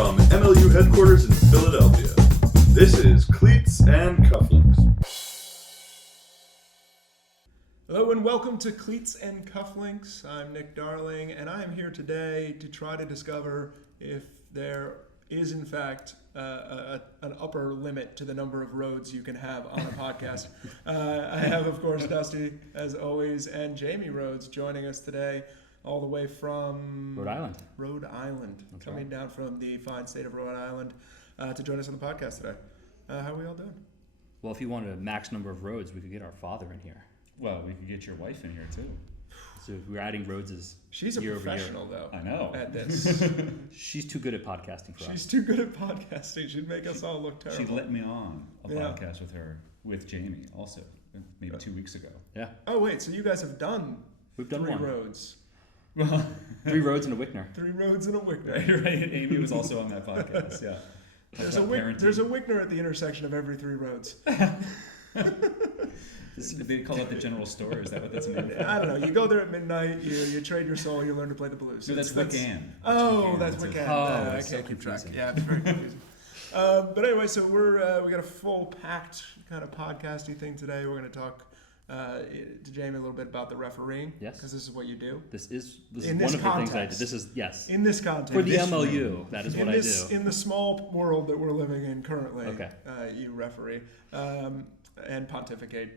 from MLU headquarters in Philadelphia, this is Cleats and Cufflinks. Hello and welcome to Cleats and Cufflinks. I'm Nick Darling, and I am here today to try to discover if there is in fact an upper limit to the number of roads you can have on a podcast. I have, of course, Dusty, as always, and Jaime Rhodes joining us today, all the way from Rhode Island. That's coming right. down from the fine state of Rhode Island to join us on the podcast today. How are we all doing? Well, if you wanted a max number of roads, we could get our father in here. Well, we could get your wife in here too. So if we're adding roads She's a year professional, over year. though. I know. At this. She's too good at podcasting for us. She's too good at podcasting. She'd make us all look terrible. She let me on a podcast with Jaime also, maybe 2 weeks ago. Yeah. Oh, wait, so you guys have done We've done three one. roads. Well, 3 roads and a Wickner. 3 roads and a Wickner. right. Amy was also on that podcast. Yeah. There's a Wickner at the intersection of every 3 roads. They call it the general store. Is that what that's named for? I don't know. You go there at midnight. You trade your soul. You learn to play the blues. No, that's Wiccan. Oh, that's Wiccan. I it's can't so keep track. confusing. Yeah, it's very confusing. But anyway, so we got a full packed kind of podcasty thing today. We're going to talk to Jaime a little bit about the refereeing. Yes. Because this is what you do. This is In one this of the things I do. context. This is, yes. In this context. For the this MLU, that is what I do. In the small world that we're living in currently, Okay. You referee and pontificate,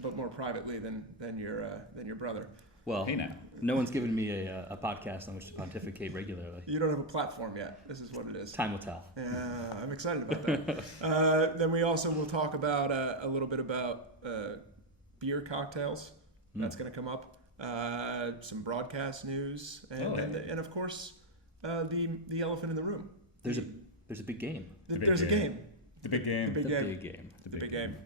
but more privately than your brother. Well, Hey now. no one's given me a podcast on which to pontificate regularly. You don't have a platform yet. This is what it is. Time will tell. Yeah, I'm excited about that. Then we also will talk about a little bit about beer cocktails. That's going to come up. Some broadcast news, and of course the elephant in the room. There's a big game. There's a game. The big game. The big game. The big game.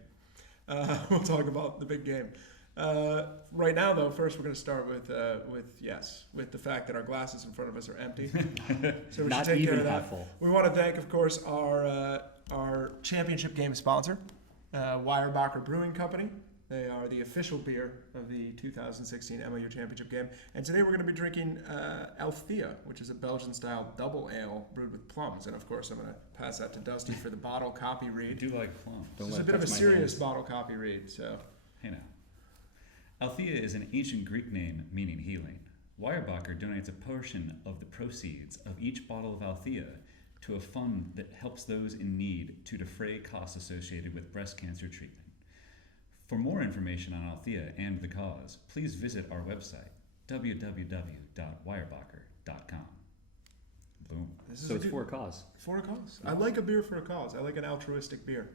We'll talk about the big game. Right now, though, first we're going to start with the fact that our glasses in front of us are empty. So we Not should take care even of that. half full. We want to thank, of course, our championship game sponsor, Weyerbacher Brewing Company. They are the official beer of the 2016 MLU Championship Game. And today we're going to be drinking Althea, which is a Belgian-style double ale brewed with plums. And, of course, I'm going to pass that to Dusty for the bottle copy I read. do like plums. This is a bit of a serious bottle copy read, so... Hey now. Althea is an ancient Greek name meaning healing. Weyerbacher donates a portion of the proceeds of each bottle of Althea to a fund that helps those in need to defray costs associated with breast cancer treatment. For more information on Althea and the cause, please visit our website, www.weyerbacher.com. Boom. So it's for a cause. For a cause. I like a beer for a cause. I like an altruistic beer.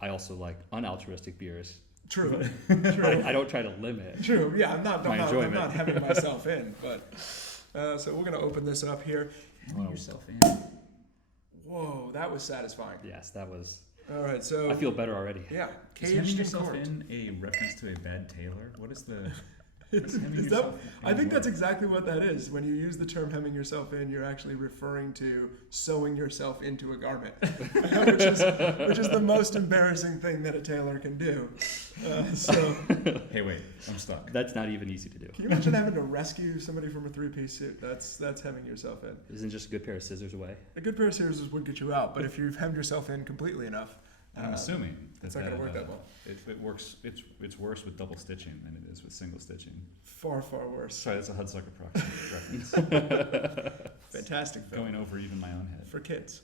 I also like unaltruistic beers. True. I don't try to limit. True. Yeah, I'm not enjoyment. having myself in, but so we're gonna open this up here. Hemming yourself in. Whoa, that was satisfying. Yes, that was. All right, so I feel better already. yeah, Is caged hemming in yourself court. in a reference to a bad tailor? What is the... Is that, I think that's exactly what that is. When you use the term hemming yourself in, you're actually referring to sewing yourself into a garment, which is the most embarrassing thing that a tailor can do. So, Hey, wait, I'm stuck. That's not even easy to do. can you imagine having to rescue somebody from a 3-piece suit? That's hemming yourself in. Isn't just a good pair of scissors away? A good pair of scissors would get you out, but if you've hemmed yourself in completely enough, I'm assuming it's not going to work that well. It works. It's worse with double stitching than it is with single stitching. Far, far worse. Sorry, that's a Hudsucker reference. Fantastic film. Going over even my own head. For kids.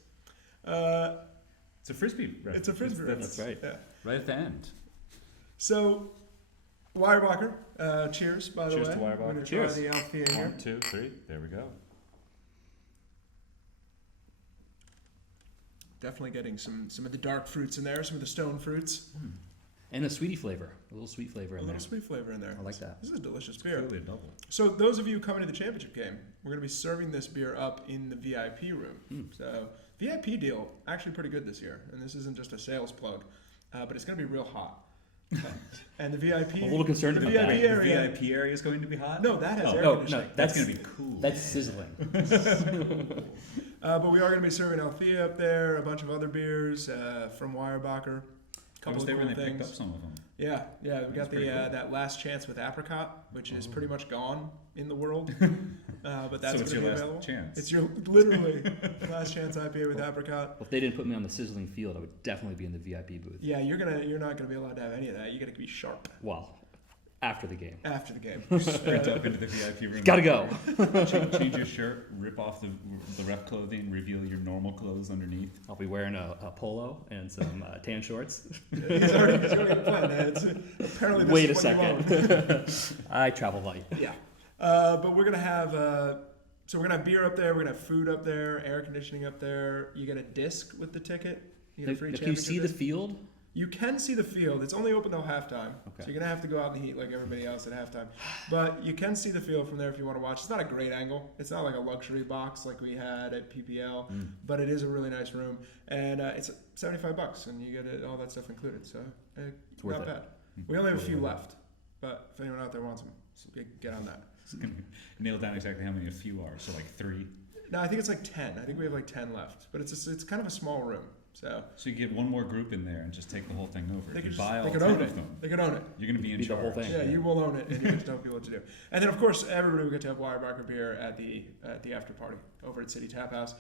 It's a frisbee reference. It's a frisbee reference. That's right. Yeah. Right at the end. So, Weyerbacher, cheers, by the way. Cheers to Weyerbacher. We're gonna Cheers. try the Althea here. 1, 2, 3. There we go. Definitely getting some of the dark fruits in there, some of the stone fruits. And a sweetie flavor. A little sweet flavor A in there. little sweet flavor in there. I like that. This is a delicious beer. Clearly a double. So those of you coming to the championship game, we're going to be serving this beer up in the VIP room. So VIP deal, actually pretty good this year. And this isn't just a sales plug, but it's going to be real hot. And the VIP... I'm a little concerned the about VIP that. area... The VIP area is going to be hot? No, that has air No, conditioning. That's going to be cool. That's sizzling. But we are going to be serving Althea up there, a bunch of other beers from Weyerbacher. I was there cool when they picked things. up some of them. Yeah, we got That's pretty cool. that last chance with apricot, which is pretty much gone in the world. But that's So it's going to your be last available. chance. It's your literally last chance IPA with apricot. Well, if they didn't put me on the sizzling field, I would definitely be in the VIP booth. Yeah, you're not gonna be allowed to have any of that. You got to be sharp Well, after the game. after the game. Sprint up into the VIP room. Gotta go. Change your shirt, rip off the rep clothing, reveal your normal clothes underneath. I'll be wearing a polo and some tan shorts. He's already planned. It's, apparently, this Wait a is what you want. second. I travel light. Yeah, but we're gonna have so we're gonna have beer up there. We're gonna have food up there, air conditioning up there. You get a disc with the ticket. You get a free Can you see the disc. field? You can see the field. It's only open till halftime, Okay. so you're gonna have to go out in the heat like everybody else at halftime. But you can see the field from there if you want to watch. It's not a great angle. It's not like a luxury box like we had at PPL, but it is a really nice room, and it's $75, and you get all that stuff included. So It's worth not it. bad. We only have a few left, but if anyone out there wants them, so get on that. It's gonna nail down exactly how many a few are. So like 3. No, I think it's like 10. I think we have like 10 left, but it's kind of a small room. So So you get one more group in there and just take the whole thing over. they If you could, buy all they could 10 own of it. them, They could own it. you're gonna be in Be the charge. whole thing. Yeah, you will own it, and you get to tell people what to do. And then, of course, everybody will get to have Weyerbacher beer at the after party over at City Tap House.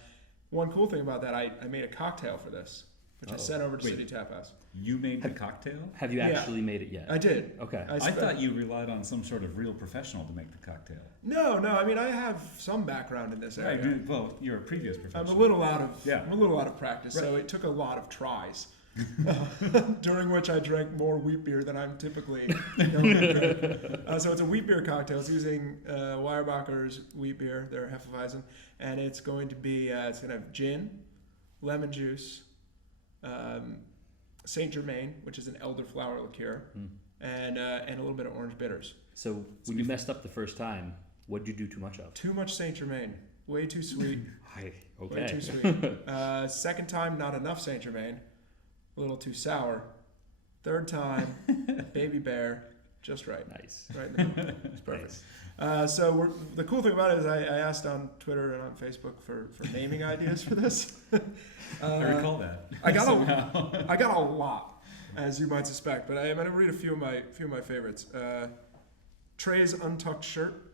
One cool thing about that, I made a cocktail for this, which I sent over to Wait. City Tap House. You made the cocktail? Have you Yeah. actually made it yet? I did. Okay. I thought you relied on some sort of real professional to make the cocktail. No. I mean, I have some background in this area. Right. Well, you're a previous professional. I'm a little out of Yeah. I'm a little out of practice, so it took a lot of tries. During which I drank more wheat beer than I'm typically known to drink. So it's a wheat beer cocktail. It's using Weyerbacher's wheat beer, their Hefeweizen, and it's going to be it's going to have gin, lemon juice, Saint Germain, which is an elderflower liqueur, and a little bit of orange bitters. So when you messed up the first time, what did you do too much of? Too much Saint Germain, way too sweet. Okay. Way too sweet. Second time, not enough Saint Germain. A little too sour. Third time, Baby Bear, just right. Nice. Right in the middle. It's perfect. So the cool thing about it is I asked on Twitter and on Facebook for naming ideas for this. I recall that. I got somehow. I got a lot, as you might suspect, but I'm going to read a few of my favorites. Trey's untucked shirt.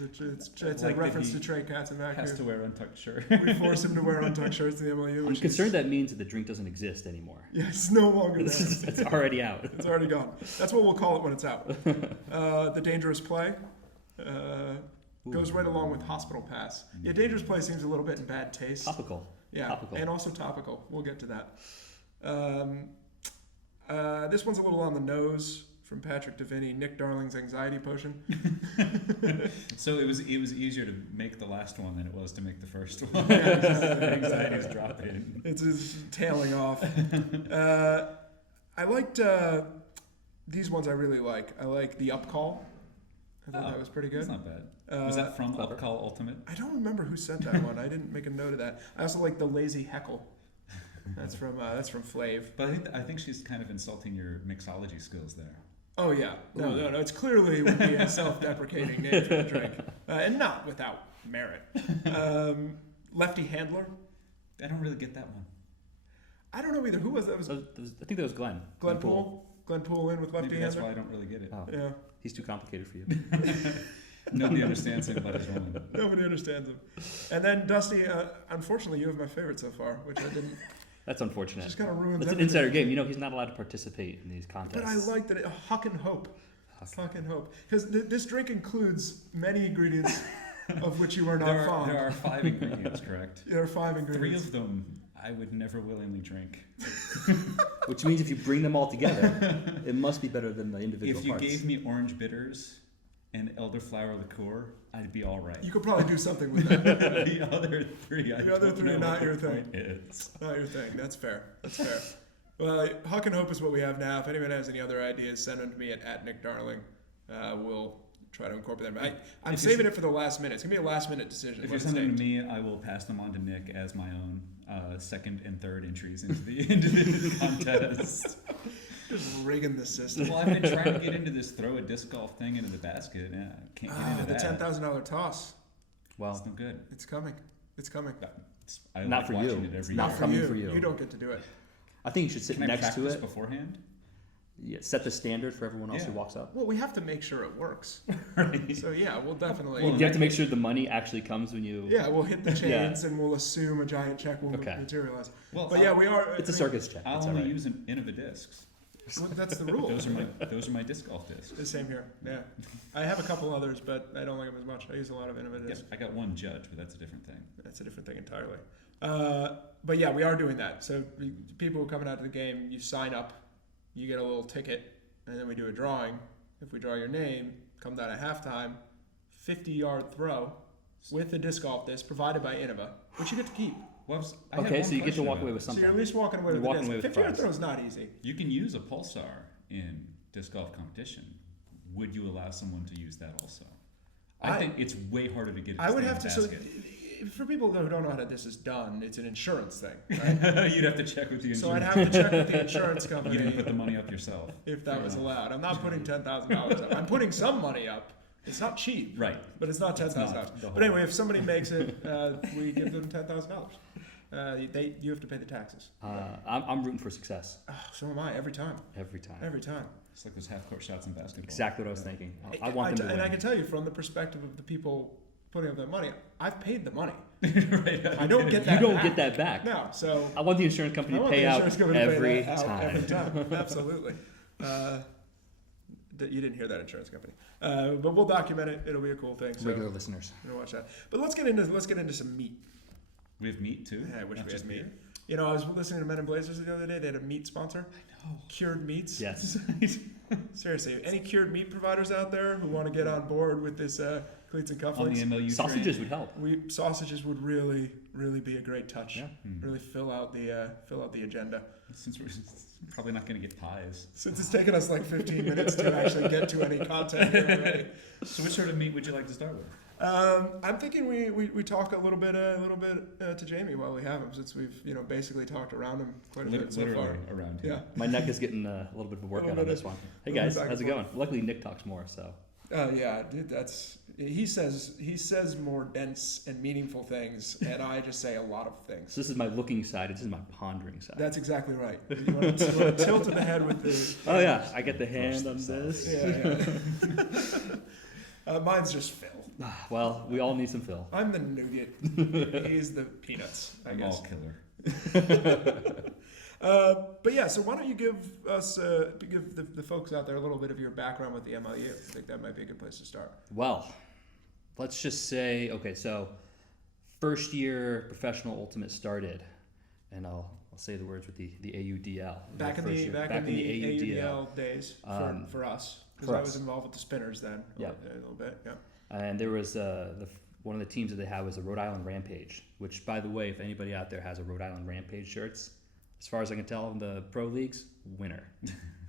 It's Like a that reference he to Trey Katzenbach. Has to wear untucked shirt. We force him to wear untucked shirts in the MLU. I'm Which concerned that means that the drink doesn't exist anymore. Yeah, it's no longer there. It's already out. It's already gone. That's what we'll call it when it's out. The Dangerous Play goes right along with Hospital Pass. Yeah, Dangerous Play seems a little bit in bad taste. Topical. Yeah, Topical. and also topical. We'll get to that. This one's a little on the nose from Patrick Deviney. Nick Darling's anxiety potion. So it was easier to make the last one than it was to make the first one. Yeah, exactly. Anxiety's dropping. It's tailing off. I liked these ones. I really like. I like the Up Call. I thought that was pretty good. That's not bad. Was that from clever. Upcall Ultimate? I don't remember who sent that one. I didn't make a note of that. I also like the Lazy Heckle. That's from Flav. But I think she's kind of insulting your mixology skills there. Oh yeah, no. It's clearly would be a self-deprecating name for the drink, and not without merit. Lefty Handler. I don't really get that one. I don't know either. Who was that? Was I think that was Glenn. Glenn Poole? Glenn Poole in with Lefty Maybe that's Handler. why I don't really get it. Oh, Yeah, he's too complicated for you. Nobody understands him but his Roman. nobody understands him. And then Dusty. Unfortunately, you have my favorite so far, which I didn't. That's unfortunate. Just kind of ruins That's an everything. insider game. You know, he's not allowed to participate in these contests. But I like that. Huck and Hope. Huck and Hope. Because this drink includes many ingredients of which you are not fond. There are 5 ingredients, correct? There are 5 3 ingredients. of them I would never willingly drink. Which means if you bring them all together, it must be better than the individual If you parts. gave me orange bitters and elderflower liqueur, I'd be all right. You could probably do something with that. The other 3, I The other don't 3 know not what your the thing. point is. Not your thing. That's fair. That's fair. Well, Huck and Hope is what we have now. If anyone has any other ideas, send them to me at Nick Darling. We'll try to incorporate them. I'm saving it for the last minute. It's going to be a last minute decision. If you're sending them to me, I will pass them on to Nick as my own second and third entries into the contest. Just rigging the system. Well, I've been trying to get into this throw a disc golf thing into the basket. Yeah, I can't get into The that. $10,000 toss. Well, It's no good. It's coming. It's coming. I Not like for watching you. it It's every not year. coming for you. You don't get to do it. I think you should sit Can I next to practice it. beforehand? set the standard for everyone else who Yeah. walks up. Well, we have to make sure it works. Right. So yeah, we'll definitely. You have to make sure the money actually comes when you. Yeah, we'll hit the Yeah. chains and we'll assume a giant check will Okay. materialize. Well, But yeah, we are. It's a circus check. I'll It's only all right. use an Innova discs. Well, that's the rule. Those are my disc golf discs. The same here. Yeah, I have a couple others, but I don't like them as much. I use a lot of innovative. Yep, I got one judge, but that's a different thing. That's a different thing entirely. But yeah, we are doing that. So people who are coming out to the game, you sign up, you get a little ticket, and then we do a drawing. If we draw your name, come down at halftime, 50-yard throw with a disc golf disc provided by Innova, which you get to keep. Well, I had Okay, one so you get to question walk about away it. with So something. you're at least walking away You're with walking the away disc. with a 50-yard prize. throw is not easy. You can use a pulsar in disc golf competition. Would you allow someone to use that also? I think it's way harder to get it to I would stay in have the to. So basket. for people who don't know how this is done, it's an insurance thing. Right? You'd have to check with the So insurance. I'd have to check with the insurance You company can put the money up yourself. if that was allowed. I'm not putting $10,000 up. I'm putting some money up. It's not cheap, Right. but it's not It's not $10,000. the whole- But anyway, if somebody makes it, we give them $10,000. You have to pay the taxes. I'm rooting for success Oh, so am I every time. every time. Every time. It's like those half-court shots in basketball. Exactly what I was Yeah. thinking. I want them to And I win. can tell you from the perspective of the people putting up that money, I've paid the money. Right. I don't get You that don't back. get that back. No, so I want the insurance company I to want pay the out insurance company to pay every that out time. every time. Absolutely. You didn't hear that, insurance company. But we'll document it. It'll be a cool thing. So Regular listeners. we're gonna watch that. But let's get into some meat. We have meat too. Yeah, I wish Not we just had meat. beer? You know, I was listening to Men in Blazers the other day. They had a meat sponsor. I know. Cured meats. Yes. Seriously, any cured meat providers out there who want to get on board with this Cleats and On the Cufflinks? MLU Sausages train. would help. Sausages would really be a great touch. Yeah. Really fill out the agenda. Since we're probably not going to get pies. Since it's taken us like 15 minutes to actually get to any content here already. So which sort of meat would you like to start with? I'm thinking we talk a little bit to Jamie while we have him, since we've basically talked around him quite a bit so Literally far. around here. Yeah. My neck is getting a little bit of a workout little on bit this one. Hey little bit guys, back how's it and going? Luckily Nick talks more, so. Yeah, dude, he says more dense and meaningful things, and I just say a lot of things. So this is my looking side. This is my pondering side. That's exactly right. You want to tilt the head with the. Oh yeah, I get the hand on this. Yeah. Mine's just Phil. Well, we all need some fill. I'm the nougat. He's the peanuts, I I'm guess. all killer. But yeah, so why don't you give us, give the folks out there a little bit of your background with the MLU? I think that might be a good place to start. Well, let's just say, okay, so first year professional ultimate started, and I'll say the words with the AUDL. Back in the AUDL days for us, because I was involved with the spinners then. Yeah. A little bit. Yeah. And there was one of the teams that they had was the Rhode Island Rampage, which, by the way, if anybody out there has a Rhode Island Rampage shirts, as far as I can tell in the pro leagues, winner.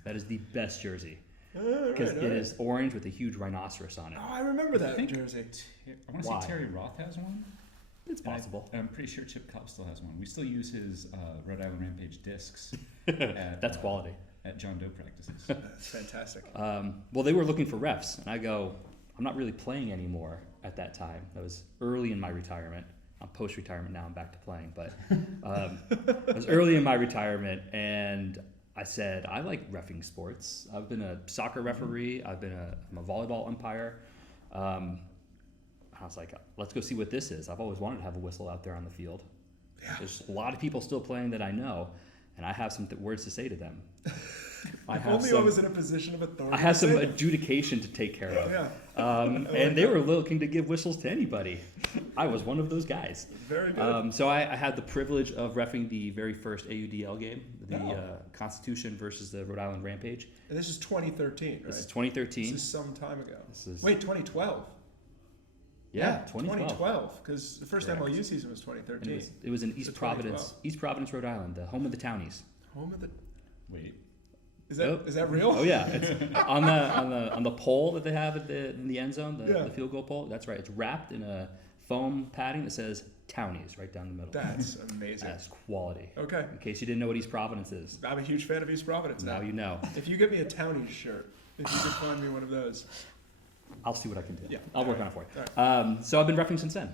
That is the best jersey because it is orange with a huge rhinoceros on it. Oh, I remember that think- jersey. I want to Why? say Terry Roth has one. It's And possible. I'm pretty sure Chip Cobb still has one. We still use his Rhode Island Rampage discs. At, That's quality. At John Doe practices. That's fantastic. Well, they were looking for refs, and I go, I'm not really playing anymore at that time. That was early in my retirement. I'm post-retirement now. I'm back to playing, but it was early in my retirement, and I said, I like reffing sports. I've been a soccer referee. I'm a volleyball umpire. I was like, let's go see what this is. I've always wanted to have a whistle out there on the field. Yeah. There's a lot of people still playing that I know, and I have some words to say to them. If only I was in a position of authority. I have to some say them. adjudication to take care of. Yeah. And they were looking to give whistles to anybody. I was one of those guys. Very good. So I had the privilege of reffing the very first AUDL game, the Constitution versus the Rhode Island Rampage. And this is 2013, right? This is 2013. This is some time ago. This is- Wait, 2012. Yeah, 2012. 2012, because the first Correct. MLU season was And 2013. it was in So East Providence, 2012. Rhode Island, the home of the Townies. Home of the. Wait. Is that Yep. is that real? Oh yeah, it's on the pole that they have in the end zone, the field goal pole. That's right. It's wrapped in a foam padding that says Townies right down the middle. That's amazing. That's quality. Okay. In case you didn't know what East Providence is, I'm a huge fan of East Providence now you know. If you get me a Townies shirt, if you could find me one of those. I'll see what I can do. Yeah. I'll work on it for you. All So I've been reffing since then.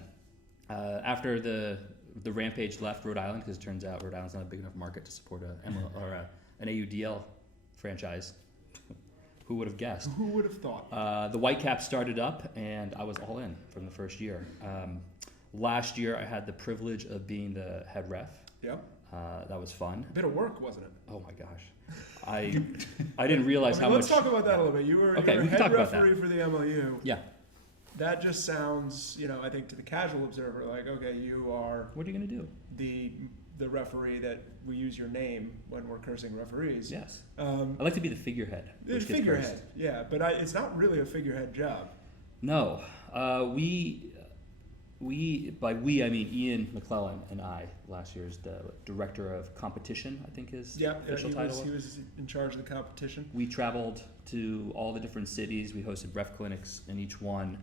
After the Rampage left Rhode Island, because it turns out Rhode Island's not a big enough market to support an AUDL franchise. Who would have guessed? Who would have thought? The Whitecaps started up, and I was all in from the first year. Last year, I had the privilege of being the head ref. Yep. That was fun. A bit of work, wasn't it? Oh my gosh, I didn't realize how let's much. talk about that a little bit. You were Okay, we can head talk about that. referee for the MLU. Yeah. That just sounds, I think to the casual observer, like, okay, you are What are you gonna do? the referee that we use your name when we're cursing referees. Yes. Um, I like to be the figurehead. the which gets figurehead, cursed. yeah, but it's not really a figurehead job. No, by we I mean Ian McClellan and I. Last year's the director of competition, I think his official title. He was in charge of the competition. We traveled to all the different cities. We hosted ref clinics in each one,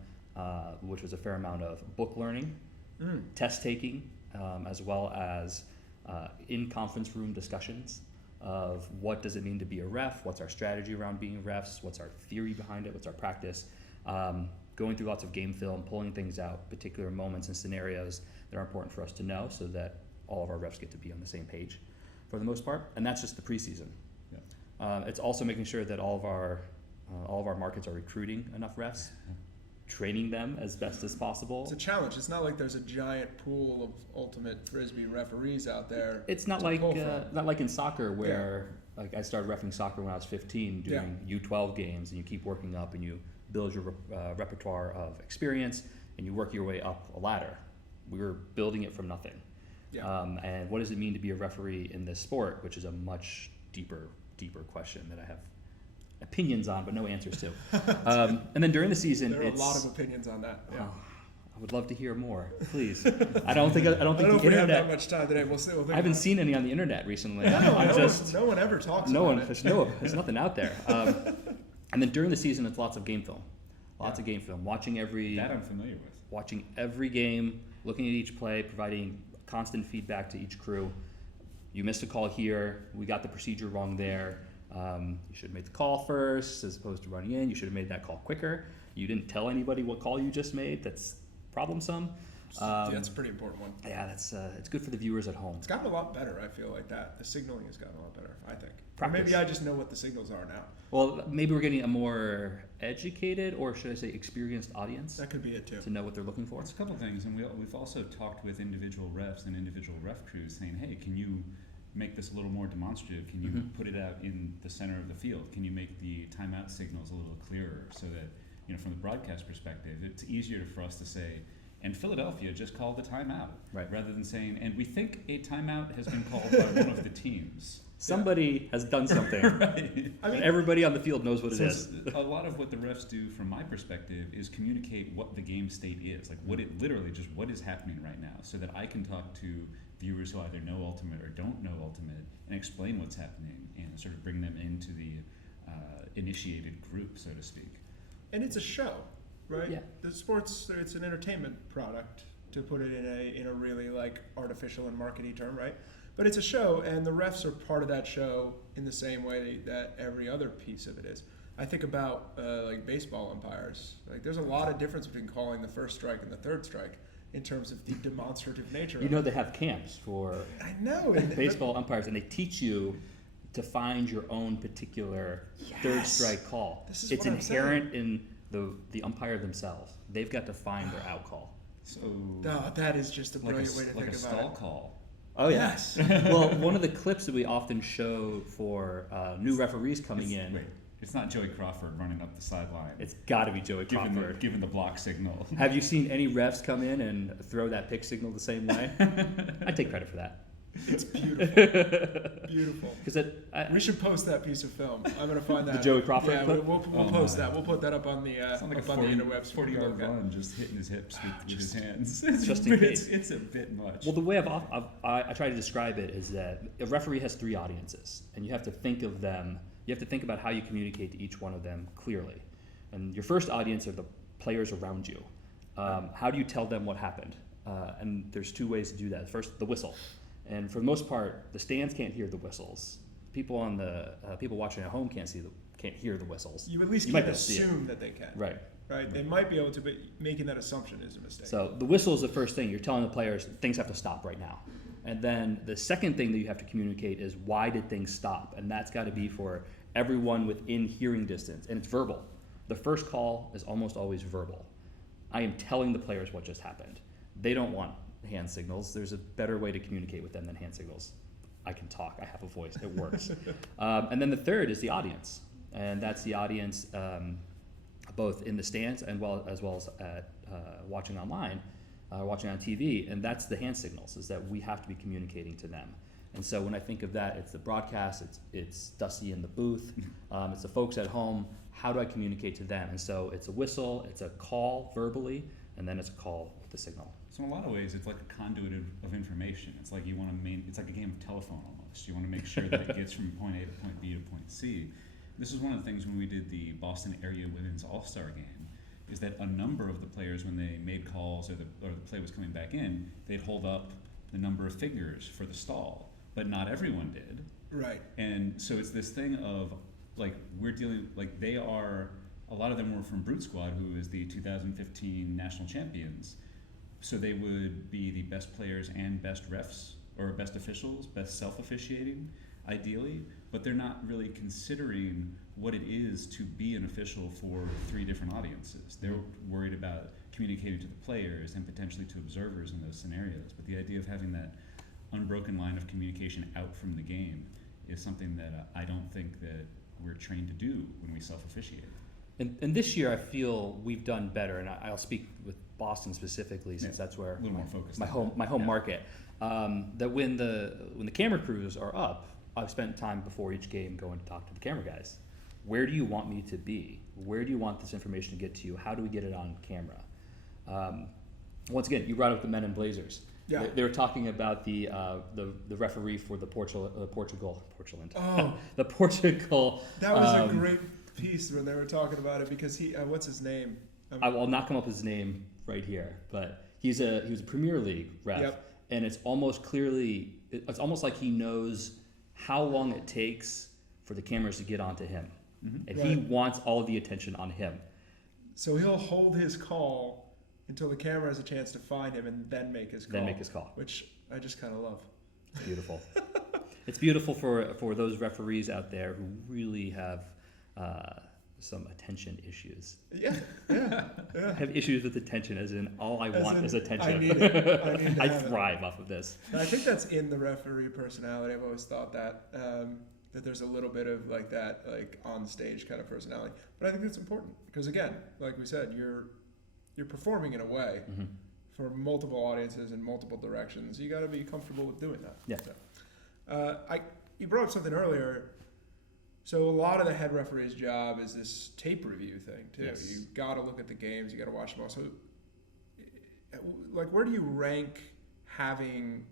which was a fair amount of book learning, test taking, as well as in conference room discussions of what does it mean to be a ref, what's our strategy around being refs, what's our theory behind it, what's our practice, going through lots of game film, pulling things out, particular moments and scenarios that are important for us to know so that all of our refs get to be on the same page for the most part, and that's just the preseason. Yeah. It's also making sure that all of our markets are recruiting enough refs, training them as best as possible. It's a challenge. It's not like there's a giant pool of ultimate frisbee referees out there. It's not to like pull from. not like in soccer where like I started reffing soccer when I was 15, doing U12 games, and you keep working up and you build your repertoire of experience and you work your way up a ladder. We were building it from nothing. Yeah. And what does it mean to be a referee in this sport, which is a much deeper question that I have opinions on but no answers to. And then during the season, There are a lot of opinions on that. Yeah. Oh, I would love to hear more, please. I don't think I the don't know if we have that internet. much time today. We'll see. We'll think I haven't about it. seen any on the internet recently. No one ever talks no about one. it. There's nothing out there. And then during the season, it's lots of game film. Lots of game film. Watching every That I'm familiar with. watching every game, looking at each play, providing constant feedback to each crew. You missed a call here. We got the procedure wrong there. You should have made the call first as opposed to running in. You should have made that call quicker. You didn't tell anybody what call you just made. That's problemsome. That's a pretty important one. Yeah, that's it's good for the viewers at home. It's gotten a lot better. I feel like that. The signaling has gotten a lot better. I think. Or Practice. maybe I just know what the signals are now. Well, maybe we're getting a more educated, or should I say experienced audience That could be it too. to know what they're looking for. It's a couple things, and we've also talked with individual refs and individual ref crews saying, hey, can you make this a little more demonstrative? Can you put it out in the center of the field? Can you make the timeout signals a little clearer so that, from the broadcast perspective, it's easier for us to say, and Philadelphia just called the timeout, Right. rather than saying, and we think a timeout has been called by one of the teams. Somebody has done something. Right. I mean, Everybody on the field knows what it So is. a lot of what the refs do, from my perspective, is communicate what the game state is, like what is happening right now, so that I can talk to viewers who either know Ultimate or don't know Ultimate and explain what's happening and sort of bring them into the initiated group, so to speak. and it's a show, right? Yeah. The sports, it's an entertainment product, to put it in a really like artificial and markety term, right? But it's a show, and the refs are part of that show in the same way that every other piece of it is. I think about like baseball umpires. Like, there's a lot of difference between calling the first strike and the third strike in terms of the demonstrative nature. You of know it. they have camps for I know. and- baseball umpires, and they teach you to find your own particular third Yes. strike call. This is It's what I'm inherent in the umpire themselves. They've got to find their out call. So Oh, that is just a like brilliant way to like think a about stall it. call. Oh yeah. Yes. Well, one of the clips that we often show for new referees coming in, Wait, it's not Joey Crawford running up the sideline, it's got to be Joey given Crawford. the block signal. Have you seen any refs come in and throw that pick signal the same way? I take credit for that. It's beautiful. Beautiful. Because We should post that piece of film. I'm gonna find that. Joey Crawford Yeah, clip? we'll Oh post my. that. We'll put that up on the It's not like up a on the interwebs. for people to 40-yard look at. run, just hitting his hips with his hands. It's Just in case. It's a bit much. well, the way I try to describe it is that a referee has three audiences, and you have to think of them. You have to think about how you communicate to each one of them clearly. And your first audience are the players around you. How do you tell them what happened? And there's two ways to do that. First, the whistle. And for the most part, the stands can't hear the whistles. People watching at home can't hear the whistles. You at least You might can't be able to see it. assume that they can. Right. Right. They might be able to, but making that assumption is a mistake. So the whistle is the first thing. You're telling the players things have to stop right now. And then the second thing that you have to communicate is why did things stop? And that's got to be for everyone within hearing distance, and it's verbal. The first call is almost always verbal. I am telling the players what just happened. They don't want hand signals. There's a better way to communicate with them than hand signals. I can talk. I have a voice. It works. And then the third is the audience, and that's the audience both in the stands and as well as at, watching online, watching on TV. And that's the hand signals, is that we have to be communicating to them. And so when I think of that, it's the broadcast, it's Dusty in the booth, it's the folks at home. How do I communicate to them? And so it's a whistle, it's a call verbally, and then it's a call with the signal. So in a lot of ways, it's like a conduit of information. It's like it's like a game of telephone almost. You want to make sure that it gets from point A to point B to point C. This is one of the things when we did the Boston Area Women's All-Star Game, is that a number of the players, when they made calls or the play was coming back in, they'd hold up the number of fingers for the stall, but not everyone did. Right. And so it's this thing of, like, we're dealing, like, they are, a lot of them were from Brute Squad, who is the 2015 national champions. So they would be the best players and best refs, or best officials, best self-officiating, ideally, but they're not really considering what it is to be an official for 3 different audiences. They're worried about communicating to the players and potentially to observers in those scenarios. But the idea of having that unbroken line of communication out from the game is something that I don't think that we're trained to do when we self-officiate. And this year I feel we've done better, and I'll speak with Boston specifically, since that's where a little more focused my home market. That when the camera crews are up, I've spent time before each game going to talk to the camera guys. Where do you want me to be? Where do you want this information to get to you? How do we get it on camera? Once again, you brought up the men in Blazers. Yeah. They were talking about the referee for the Portugal. Oh, the Portugal. that was a great piece when they were talking about it, because he what's his name? I will not come up with his name right here, but he was a Premier League ref, Yep. and it's almost like he knows how long it takes for the cameras to get onto him, and he Right. wants all of the attention on him. So he'll hold his call until the camera has a chance to find him, and then make his call. Which I just kind of love. It's beautiful. It's beautiful for those referees out there who really have some attention issues. Yeah. I have issues with attention, as in all I want is attention. I need it. I need to I have it. thrive off of this. And I think that's in the referee personality. I've always thought that that there's a little bit of like that, like on stage kind of personality. But I think that's important because, again, like we said, you're performing in a way for multiple audiences in multiple directions. You got to be comfortable with doing that. Yeah. So, you brought up something earlier. So a lot of the head referee's job is this tape review thing too. Yes. You got to look at the games. You got to watch them all. So, like, where do you rank having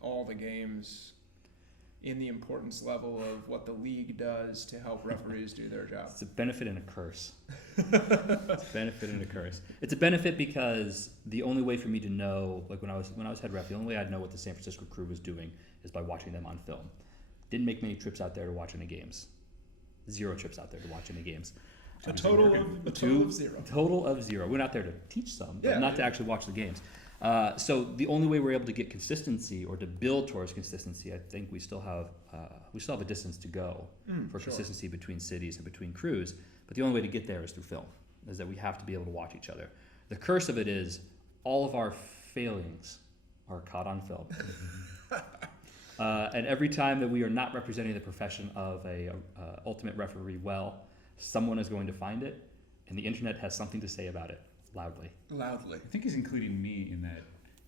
all the games in the importance level of what the league does to help referees do their job? It's a benefit and a curse. It's a benefit and a curse. It's a benefit because the only way for me to know, like when I was head ref, the only way I'd know what the San Francisco crew was doing is by watching them on film. Didn't make many trips out there to watch any games. 0 trips out there to watch any games. A total of 0. Total of 0. We went out there to teach some, but Yeah, not to actually watch the games. So the only way we're able to get consistency or to build towards consistency, I think we still have a distance to go for Sure. consistency between cities and between crews. But the only way to get there is through film. Is that we have to be able to watch each other. The curse of it is all of our failings are caught on film. And every time that we are not representing the profession of a ultimate referee well, someone is going to find it, and the internet has something to say about it loudly. Loudly. I think he's including me in that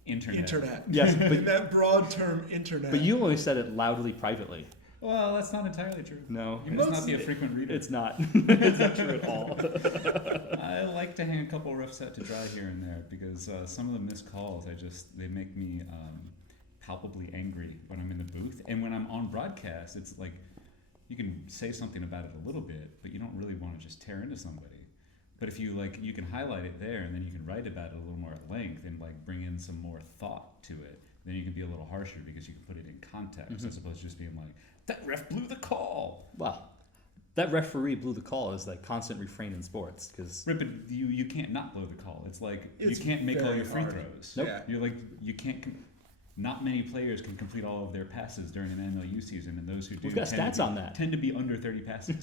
internet. Internet. Yes, In that broad term, internet. But you only said it loudly privately. Well, that's not entirely true. No, You must not be a frequent reader. it's not. It's not true at all. I like to hang a couple refs out to dry here and there because some of the missed calls, they make me palpably angry when I'm in the booth. And when I'm on broadcast, it's like you can say something about it a little bit, but you don't really want to just tear into somebody. But if you you can highlight it there, and then you can write about it a little more at length and bring in some more thought to it. Then you can be a little harsher because you can put it in context as opposed to just being like, that ref blew the call. Well, that referee blew the call is like constant refrain in sports because Right, but you can't not blow the call. It's like It's you can't make all very your free hard. throws. Nope. Yeah. You're like you can't. not many players can complete all of their passes during an MLU season, and those who do We've got tend stats to be, on that. tend to be under 30 passes.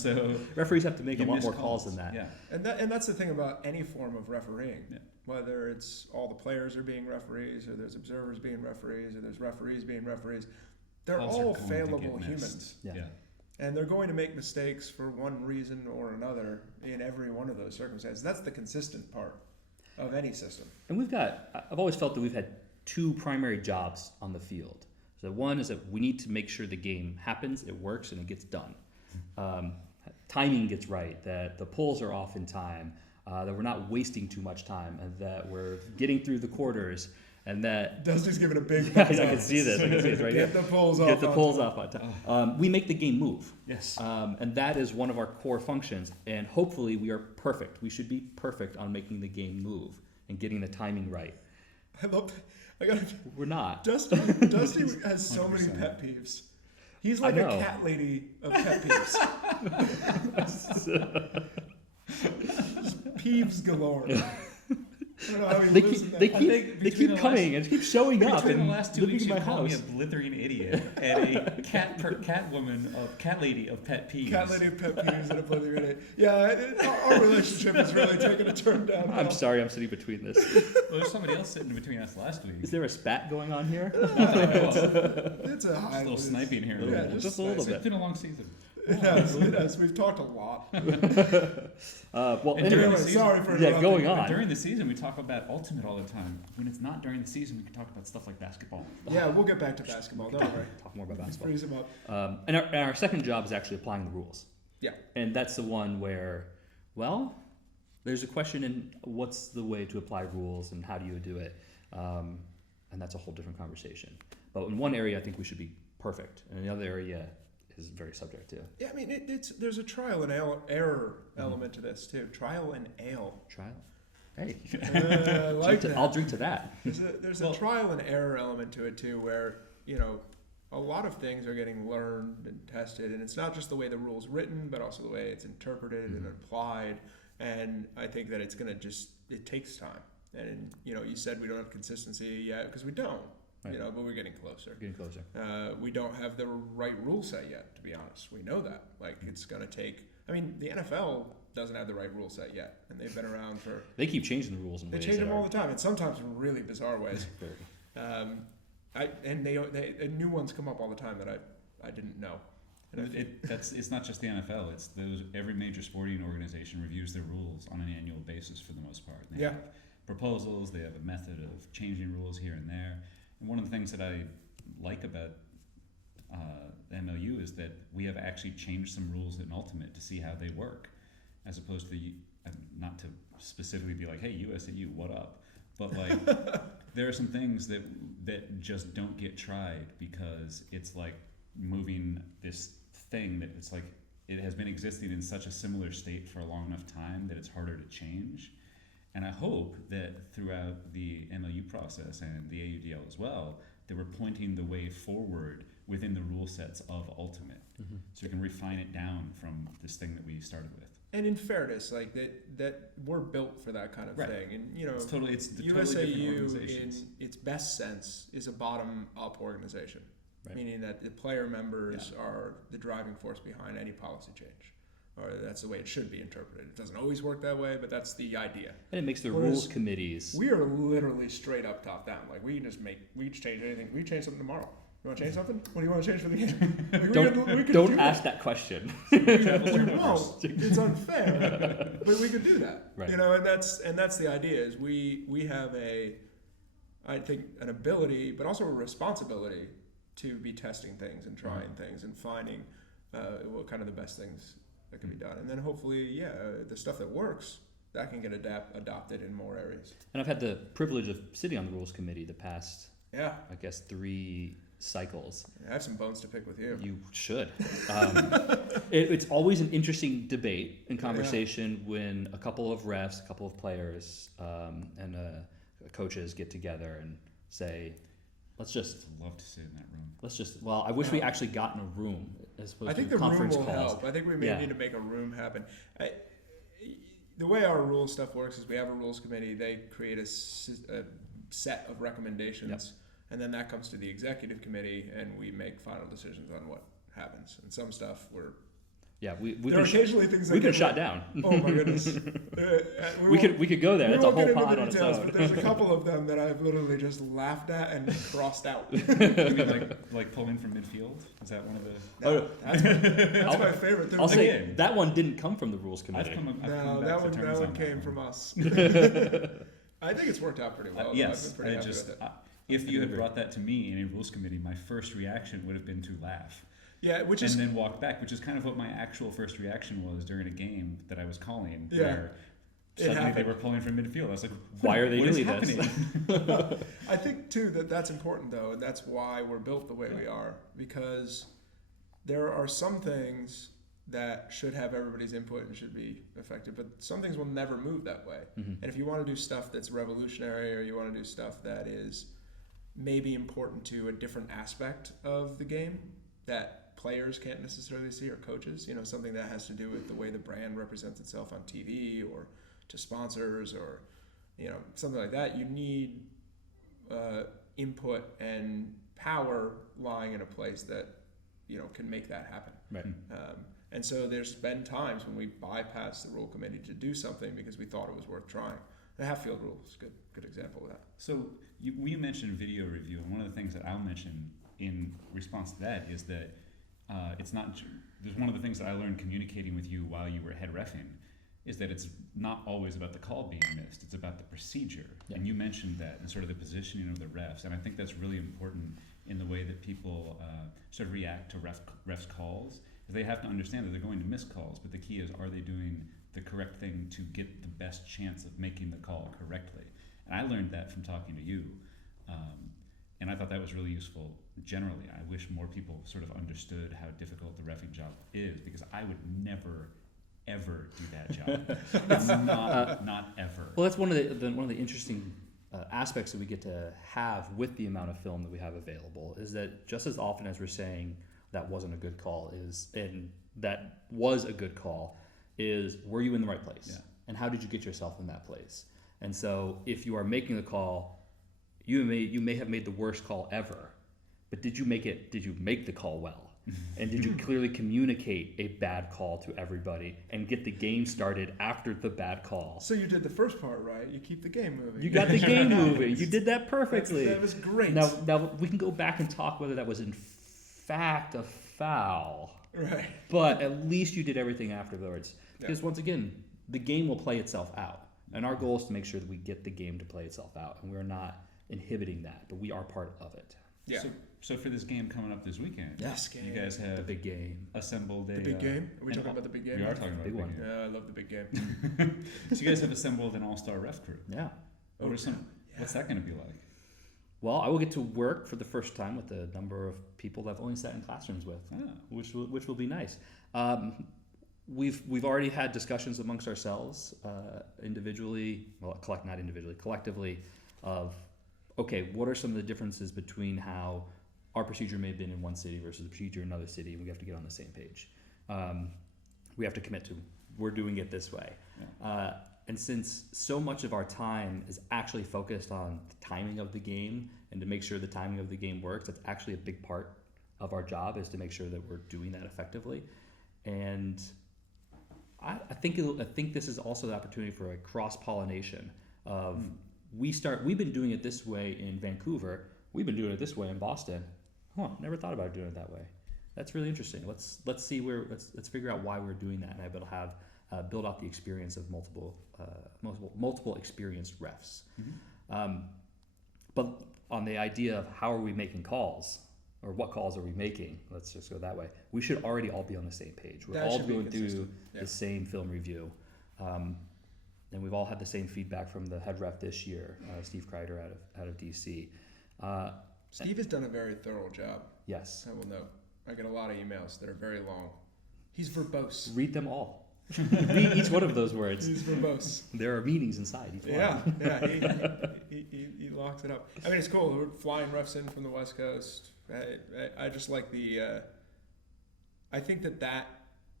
So Referees have to make a you lot miss more calls than that. Yeah. And that's the thing about any form of refereeing. Yeah. Whether it's all the players are being referees, or there's observers being referees, or there's referees being referees, they're Calls are all going to fallible get missed. humans. Yeah. And they're going to make mistakes for one reason or another in every one of those circumstances. That's the consistent part of any system. And I've always felt that we've had two primary jobs on the field. So one is that we need to make sure the game happens, it works, and it gets done. Timing gets right, that the pulls are off in time, that we're not wasting too much time, and that we're getting through the quarters, and that... Dusty's giving a big I thumbs up. can see this. I can see it right Get here. the pulls off. Get the on pulls time. off on time. We make the game move. Yes. And that is one of our core functions. And hopefully we are perfect. We should be perfect on making the game move and getting the timing right. I love that. We're not. Dusty has so many 100%. pet peeves. He's like a know. cat lady of pet peeves. Just peeves galore. I don't know how he They lives in that. keep, they I keep, think they between keep the coming and keep showing up Between and the last 2 living weeks, in you my called me a house. blithering idiot and a cat lady of pet peeves. Cat lady of pet peeves and a bloody idiot. Yeah, our relationship is really taking a turn down. I'm sorry, I'm sitting between this. Well, there's somebody else sitting between us last week. Is there a spat going on here? It's a Just high a little sniping here. and Yeah, there. just a little It's bit. been a long season. It has. We've talked a lot. Well, And anyway, during Anyway, the season- sorry for yeah, interrupting. going But on. during the season, we talk about Ultimate all the time. When it's not during the season, we can talk about stuff like basketball. Yeah, we'll get back to basketball. Don't worry. Talk more about basketball. Freeze him up. And our second job is actually applying the rules. Yeah. And that's the one where, well, there's a question in what's the way to apply rules and how do you do it? And that's a whole different conversation. But in one area, I think we should be perfect. And in the other area is very subject to Yeah, I mean, there's a trial and error element to this too. Trial and ale. trial. Hey, I like that. I'll drink to that. There's a trial and error element to it too, where a lot of things are getting learned and tested, and it's not just the way the rule's written, but also the way it's interpreted and applied. And I think that it takes time. And you said we don't have consistency yet because we don't. Right. But we're getting closer. Getting closer. We don't have the right rule set yet, to be honest. We know that. It's going to take. I mean, the NFL doesn't have the right rule set yet, and they've been around for. They keep changing the rules in They ways change that them are all the time, and sometimes in really bizarre ways. very- And new ones come up all the time that I didn't know. And It's not just the NFL. It's every major sporting organization reviews their rules on an annual basis for the most part. They Yeah. have proposals. They have a method of changing rules here and there. And one of the things that I like about the MLU is that we have actually changed some rules in Ultimate to see how they work, as opposed to not to specifically be like, "Hey, USAU, what up?" But there are some things that just don't get tried because it's like moving this thing that it's like it has been existing in such a similar state for a long enough time that it's harder to change. And I hope that throughout the MLU process and the AUDL as well, that we're pointing the way forward within the rule sets of Ultimate, so we can refine it down from this thing that we started with. And in fairness, that we're built for that kind of Right. thing, and It's totally different USAU organizations. in its best sense is a bottom-up organization, Right. meaning that the player members are the driving force behind any policy change, or that's the way it should be interpreted. It doesn't always work that way, but that's the idea. And it makes the Whereas rules committees. We are literally straight up, top down. We can change anything. We can change something tomorrow. You want to change something? What do you want to change for the game? Don't ask that question. We won't. It's unfair, but we could do that. Right. And that's the idea. Is we have I think an ability, but also a responsibility to be testing things and trying things and finding what kind of the best things that can be done, and then hopefully, the stuff that works that can get adopted in more areas. And I've had the privilege of sitting on the rules committee the past, Yeah, I guess, 3 cycles. I have some bones to pick with you. You should. It's always an interesting debate and conversation when a couple of refs, a couple of players, and coaches get together and say, let's just. I'd love to sit in that room. Well, I wish we actually got in a room as opposed I think to the room conference will calls. help. I think we may need to make a room happen. The way our rules stuff works is we have a rules committee. They create a set of recommendations and then that comes to the executive committee, and we make final decisions on what happens. And some stuff we've there are occasionally things that we've been get shot down. Oh my goodness. We could go there. We That's a won't whole get into pod the on its details, own. but there's a couple of them that I've literally just laughed at and crossed out. You mean like pulling from midfield? Is that one of the? That's my favorite. I'll say Again. that one didn't come from the rules committee. I've come No, back that to one terms on came one. from us. I think it's worked out pretty well. Yes, I've been pretty happy with it. if you had brought that to me in a rules committee, my first reaction would have been to laugh. Yeah, And then walk back, which is kind of what my actual first reaction was during a game that I was calling, Yeah. where It suddenly they happened. were pulling from midfield. I was like, Why are they what is doing this? happening? I think too that's important though, and that's why we're built the way we are, because there are some things that should have everybody's input and should be effective, but some things will never move that way. Mm-hmm. And if you want to do stuff that's revolutionary, or you want to do stuff that is maybe important to a different aspect of the game that players can't necessarily see, or coaches, something that has to do with the way the brand represents itself on TV or to sponsors, or something like that, you need input and power lying in a place that can make that happen. Right. And so there's been times when we bypassed the rule committee to do something because we thought it was worth trying. The half-field rule is a good example of that. So we mentioned video review, and one of the things that I'll mention in response to that is that it's not. There's one of the things that I learned communicating with you while you were head reffing is that it's not always about the call being missed. It's about the procedure. Yeah. And you mentioned that and sort of the positioning of the refs, and I think that's really important in the way that people sort of react to refs' calls. Is they have to understand that they're going to miss calls, but the key is, are they doing the correct thing to get the best chance of making the call correctly? And I learned that from talking to you, and I thought that was really useful generally. I wish more people sort of understood how difficult the reffing job is, because I would never, ever do that job. It's not ever. Well, that's one of the interesting aspects that we get to have with the amount of film that we have available, is that just as often as we're saying that wasn't a good call and that was a good call, is were you in the right place? Yeah. And how did you get yourself in that place? And so if you are making the call, you may have made the worst call ever, but did you make the call well? And did you clearly communicate a bad call to everybody and get the game started after the bad call? So you did the first part right. You keep the game moving. You got the game moving. You did that perfectly. That was great. Now we can go back and talk whether that was in fact a foul. Right. But at least you did everything afterwards. Because once again, the game will play itself out. And our goal is to make sure that we get the game to play itself out. And we're not inhibiting that, but we are part of it. Yeah. So for this game coming up this weekend, This game. you guys have The big game. assembled The big game? Are we talking about the big game? We are talking about Big the big one. game. Yeah, I love the big game. So you guys have assembled an all-star ref crew. Yeah. What's that going to be like? Well, I will get to work for the first time with a number of people that I've only sat in classrooms with, which will be nice. We've already had discussions amongst ourselves, individually, not individually, collectively, of okay, what are some of the differences between how our procedure may have been in one city versus the procedure in another city, and we have to get on the same page. We have to commit to we're doing it this way. Yeah. And since so much of our time is actually focused on the timing of the game and to make sure the timing of the game works, that's actually a big part of our job, is to make sure that we're doing that effectively. And I think this is also the opportunity for a cross-pollination of we've been doing it this way in Vancouver, we've been doing it this way in Boston. Never thought about doing it that way. That's really interesting. Let's figure out why we're doing that, and I will have build out the experience of multiple experienced refs. Mm-hmm. But on the idea of how are we making calls, or what calls are we making, let's just go that way. We should already all be on the same page. We're That all should be going through consistent. Yeah. the same film review. And we've all had the same feedback from the head ref this year, Steve Kreider out of DC. Steve has done a very thorough job. Yes. I will note. I get a lot of emails that are very long. He's verbose. Read them all. Read each one of those words. He's verbose. There are meanings inside each one. Yeah. He locks it up. I mean, it's cool. We're flying refs in from the West Coast. I just like the. I think that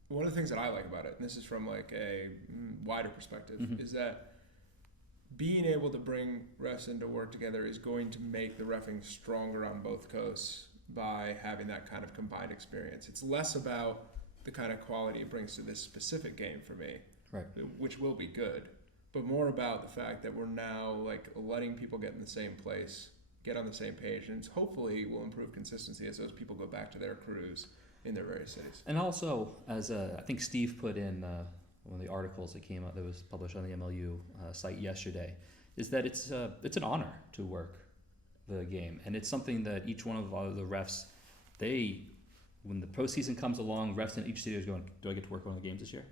one of the things that I like about it, and this is from like a wider perspective, is that being able to bring refs in to work together is going to make the reffing stronger on both coasts by having that kind of combined experience. It's less about the kind of quality it brings to this specific game for me, Right. which will be good, but more about the fact that we're now like letting people get in the same place, get on the same page, and hopefully will improve consistency as those people go back to their crews in their various cities. And also, as I think Steve put in one of the articles that came out that was published on the MLU site yesterday, is that it's an honor to work the game, and it's something that each one of the refs, when the postseason comes along, refs in each city are going, do I get to work one of the games this year?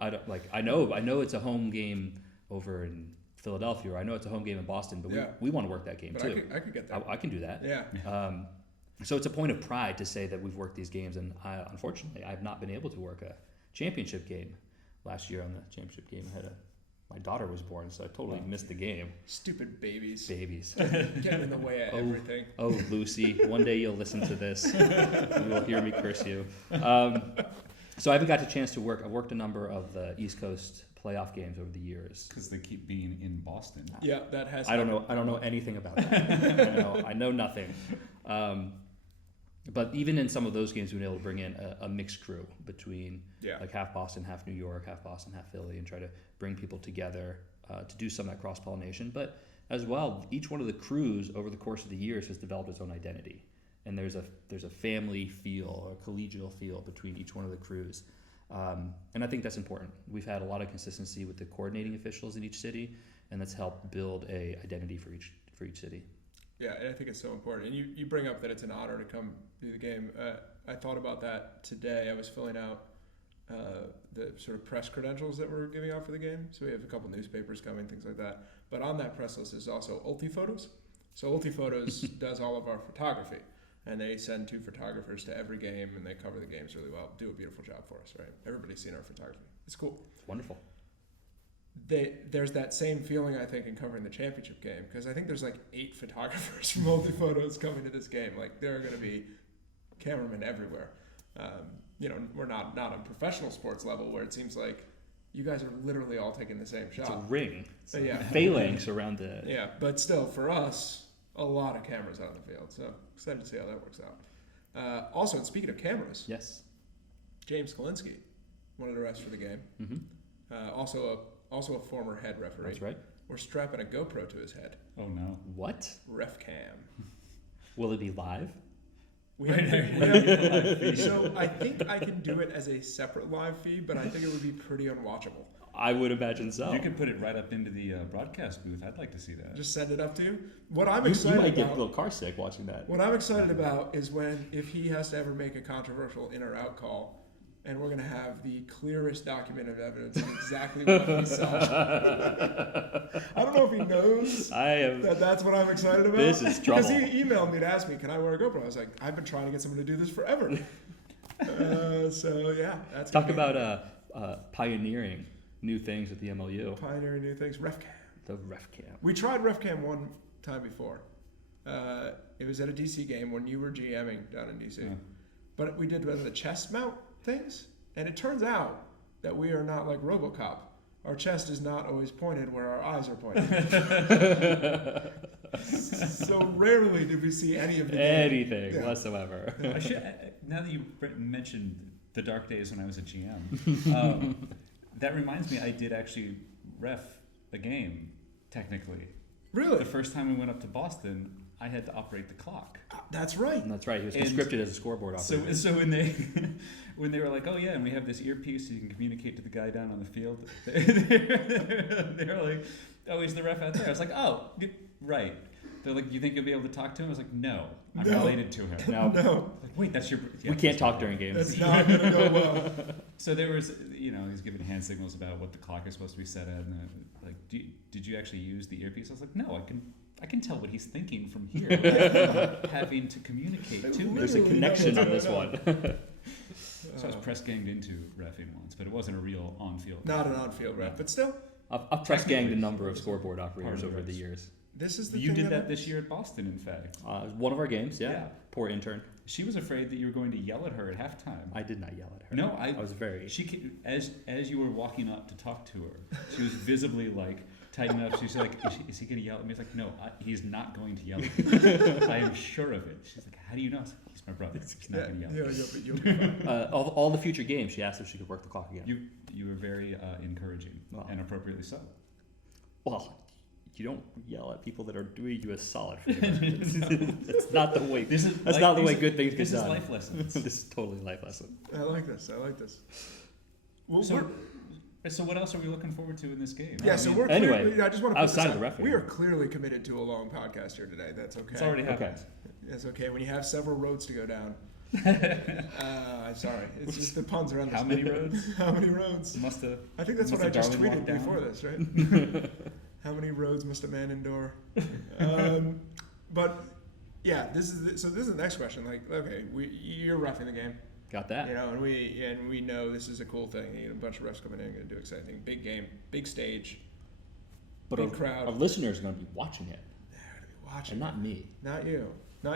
I know it's a home game over in Philadelphia, or I know it's a home game in Boston, but we want to work that game But too. I could get that. I can do that. Yeah. So it's a point of pride to say that we've worked these games, and unfortunately, I've not been able to work a championship game. Last year on the championship game, my daughter was born, so I totally missed the game. Stupid babies. Getting in the way of everything. Oh, Lucy, one day you'll listen to this. You will hear me curse you. So I haven't got a chance to work. I've worked a number of the East Coast playoff games over the years. Because they keep being in Boston. Yeah, that has. I don't know anything about that. I know nothing. But even in some of those games, we've been able to bring in a mixed crew between like half Boston, half New York, half Boston, half Philly, and try to bring people together to do some of that cross-pollination. But as well, each one of the crews over the course of the years has developed its own identity. And there's a family feel or collegial feel between each one of the crews. And I think that's important. We've had a lot of consistency with the coordinating officials in each city, and that's helped build a identity for each city. Yeah, and I think it's so important. And you bring up that it's an honor to come do the game. I thought about that today. I was filling out the sort of press credentials that we're giving out for the game. So we have a couple newspapers coming, things like that. But on that press list is also Ulti-Photos. So Ulti-Photos does all of our photography. And they send 2 photographers to every game, and they cover the games really well, do a beautiful job for us, right? Everybody's seen our photography. It's cool. It's wonderful. There's that same feeling, I think, in covering the championship game, because I think there's like 8 photographers from Multi-Photos coming to this game. Like, there are going to be cameramen everywhere. We're not on professional sports level where it seems like you guys are literally all taking the same shot. It's a ring. Yeah. Phalanx around the... Yeah, but still, for us, a lot of cameras out on the field. So excited to see how that works out. Also, and speaking of cameras, Yes. James Kalinsky, one of the refs for the game, also a former head referee. That's right. We're strapping a GoPro to his head. Oh no. What? Ref cam. Will it be live? So I think I can do it as a separate live feed, but I think it would be pretty unwatchable. I would imagine so. You could put it right up into the broadcast booth. I'd like to see that. Just send it up to you. What I'm You excited might get a about. little car sick watching that. What I'm excited about is if he has to ever make a controversial in or out call, and we're going to have the clearest document of evidence of exactly what he saw. I don't know if he knows that's what I'm excited about. This is trouble. Because he emailed me to ask me, can I wear a GoPro? I was like, I've been trying to get someone to do this forever. So yeah, that's Talk about pioneering new things at the MLU. pioneering new things. Ref cam. The ref cam. We tried ref cam one time before. It was at a DC game when you were GMing down in DC. Yeah. But we did one of the chest mount things, and it turns out that we are not like RoboCop. Our chest is not always pointed where our eyes are pointed. So rarely did we see any of the anything whatsoever. Now that you mentioned the dark days when I was a GM, that reminds me, I did actually ref a game, technically. Really? The first time we went up to Boston, I had to operate the clock. That's right. And that's right. He was conscripted as a scoreboard operator. So when they were like, oh yeah, and we have this earpiece so you can communicate to the guy down on the field, they were like, oh, he's the ref out there. I was like, oh, right. They're like, you think you'll be able to talk to him? I was like, no, I'm related to him. No. Like, wait, that's your... we can't talk during games. That's not going to go well. So there was, he's giving hand signals about what the clock is supposed to be set at, and like, did you actually use the earpiece? I was like, no, I can tell what he's thinking from here. Without having to communicate to me. There's a connection on this one. So I was press ganged into reffing once, but it wasn't a real on-field. Not an on-field ref, but still. I've press ganged a number of scoreboard operators over the years. This is the You thing did that this year at Boston, in fact. One of our games, yeah. Yeah. Poor intern. She was afraid that you were going to yell at her at halftime. I did not yell at her. No, I was very... As you were walking up to talk to her, she was visibly like tighten up. She's like, is he going to yell at me? It's like, no, he's not going to yell at me. I am sure of it. She's like, how do you know? He's my brother. He's not going to yell at me. But you'll be fine. All the future games, she asked if she could work the clock again. You were very encouraging, Wow. and appropriately so. Well, you don't yell at people that are doing you a solid favor. It's not the way. That's not the way good things get done. This is life lessons. This is totally a life lesson. I like this. Well, So what else are we looking forward to in this game? yeah, so we're Anyway, clearly, I just want to outside put of the this out. referee. We are clearly committed to a long podcast here today. That's okay. It's already happened. It's okay when you have several roads to go down. I'm sorry. It's just the puns are on this. How many roads? How many roads? Must have. I think that's what I just tweeted before this, right? How many roads must a man endure? But yeah, this is the next question. Like, okay, you're roughing the game, Got that. you know, and we know this is a cool thing. You know, a bunch of refs coming in, going to do exciting thing. Big game, big stage, But big crowd. our listeners are going to be watching it, They're going to be watching. and not me. Not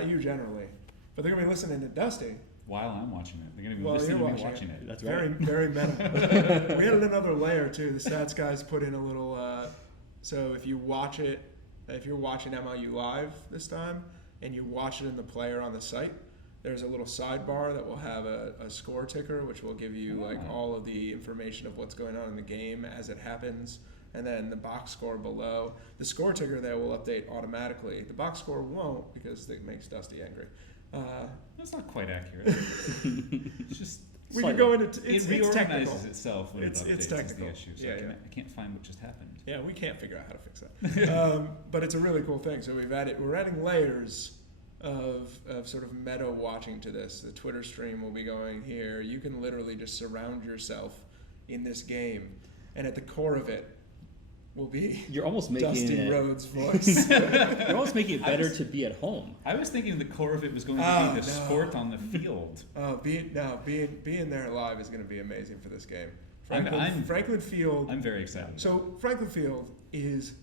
you generally, but they're going to be listening to Dusty. While I'm watching it, they're going to be While listening to you're me watching watching it. That's Very, right. very meta. We added another layer too. The stats guys put in a little. So if you watch it, if you're watching MLU live this time, and you watch it in the player on the site, there's a little sidebar that will have a score ticker, which will give you like all of the information of what's going on in the game as it happens, and then the box score below. The score ticker there will update automatically. The box score won't because it makes Dusty angry. That's not quite accurate. It's just We can go into it's it technical. reorganizes itself when It's it updates. Is technical. the issue. So Yeah, I can't find what just happened. Yeah, we can't figure out how to fix that. But it's a really cool thing. So we're adding layers of sort of meta watching to this. The Twitter stream will be going here. You can literally just surround yourself in this game, and at the core of it will be You're almost making Dusty it. Rhodes' voice. You're almost making it better to be at home. I was thinking the core of it was going to be the no. sport on the field. Being there live is going to be amazing for this game. I'm Franklin Field. I'm very excited. So Franklin Field is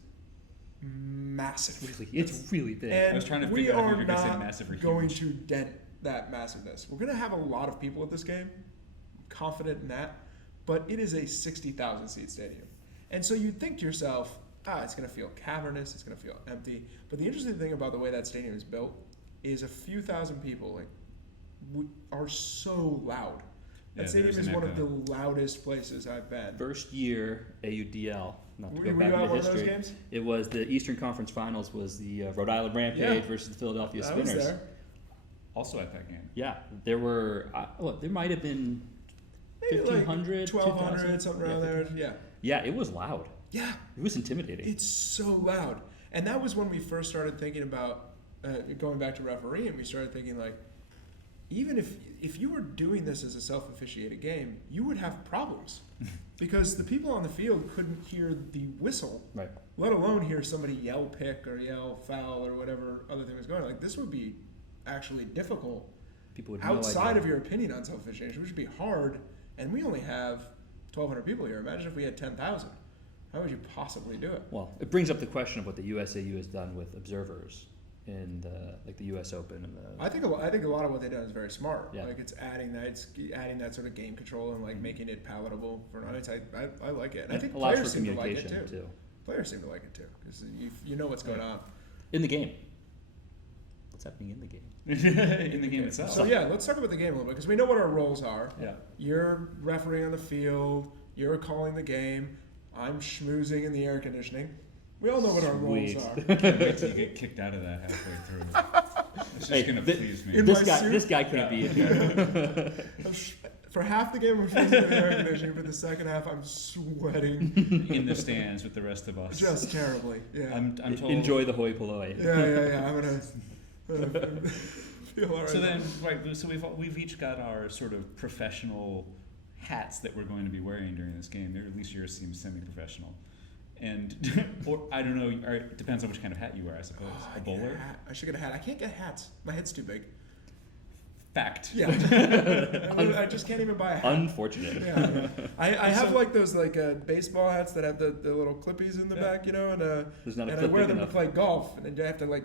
massive. It's really big. And I was trying to we figure out if are you were gonna say not massive or going huge. to dent that massiveness. We're going to have a lot of people at this game. I'm confident in that. But it is a 60,000 seat stadium. And so you'd think to yourself, it's going to feel cavernous, it's going to feel empty. But the interesting thing about the way that stadium is built is a few thousand people are so loud. That Yeah, stadium there's is an one of echo. the loudest places I've been. First year AUDL. Not to Were go you back at into one of those history. games? It was the Eastern Conference Finals. Was the Rhode Island Rampage Yeah. versus the Philadelphia I was Spinners. there. Also at that game. Yeah, there were. There might have been Maybe 1,500, 1,200, 2,000? something around there. Yeah. Yeah, it was loud. Yeah. It was intimidating. It's so loud. And that was when we first started thinking about going back to refereeing. We started thinking, like, even if you were doing this as a self-officiated game, you would have problems. Because the people on the field couldn't hear the whistle, Right. let alone hear somebody yell pick or yell foul or whatever other thing was going on. Like, this would be actually difficult People would outside of your opinion on self-officiation, which would be hard. And we only have 1,200 people here. Imagine if we had 10,000. How would you possibly do it? Well, it brings up the question of what the USAU has done with observers in the U.S. Open and the. I think a lot of what they've done is very smart. Yeah. Like it's adding that sort of game control and like making it palatable for non-Ites. I like it. And I think allows players for seem to like it communication too. Players seem to like it too because you know what's going on. In the game. What's happening in the game? In the game itself. So yeah, let's talk about the game a little bit because we know what our roles are. Yeah. You're refereeing on the field. You're calling the game. I'm schmoozing in the air conditioning. We all know what our roles Sweet. are. Can't wait till you get kicked out of that halfway through. It's just gonna please me. in This my guy, suit? this guy can't be in here. For half the game, I'm freezing in the air conditioning. For the second half, I'm sweating In the stands with the rest of us. just terribly. Yeah. I'm told. Enjoy the hoi polloi. Yeah. I'm gonna feel all right. So then, so we've each got our sort of professional hats that we're going to be wearing during this game. Or at least yours seems semi-professional. And, or I don't know, or it depends on which kind of hat you wear, I suppose. I A need bowler? hat. I should get a hat. I can't get hats. My head's too big. Fact. Yeah. I just can't even buy a hat. Unfortunate. Yeah. I have like those baseball hats that have the little clippies in the back, you know, and There's not a I clip wear big them enough. to play golf, and then you have to like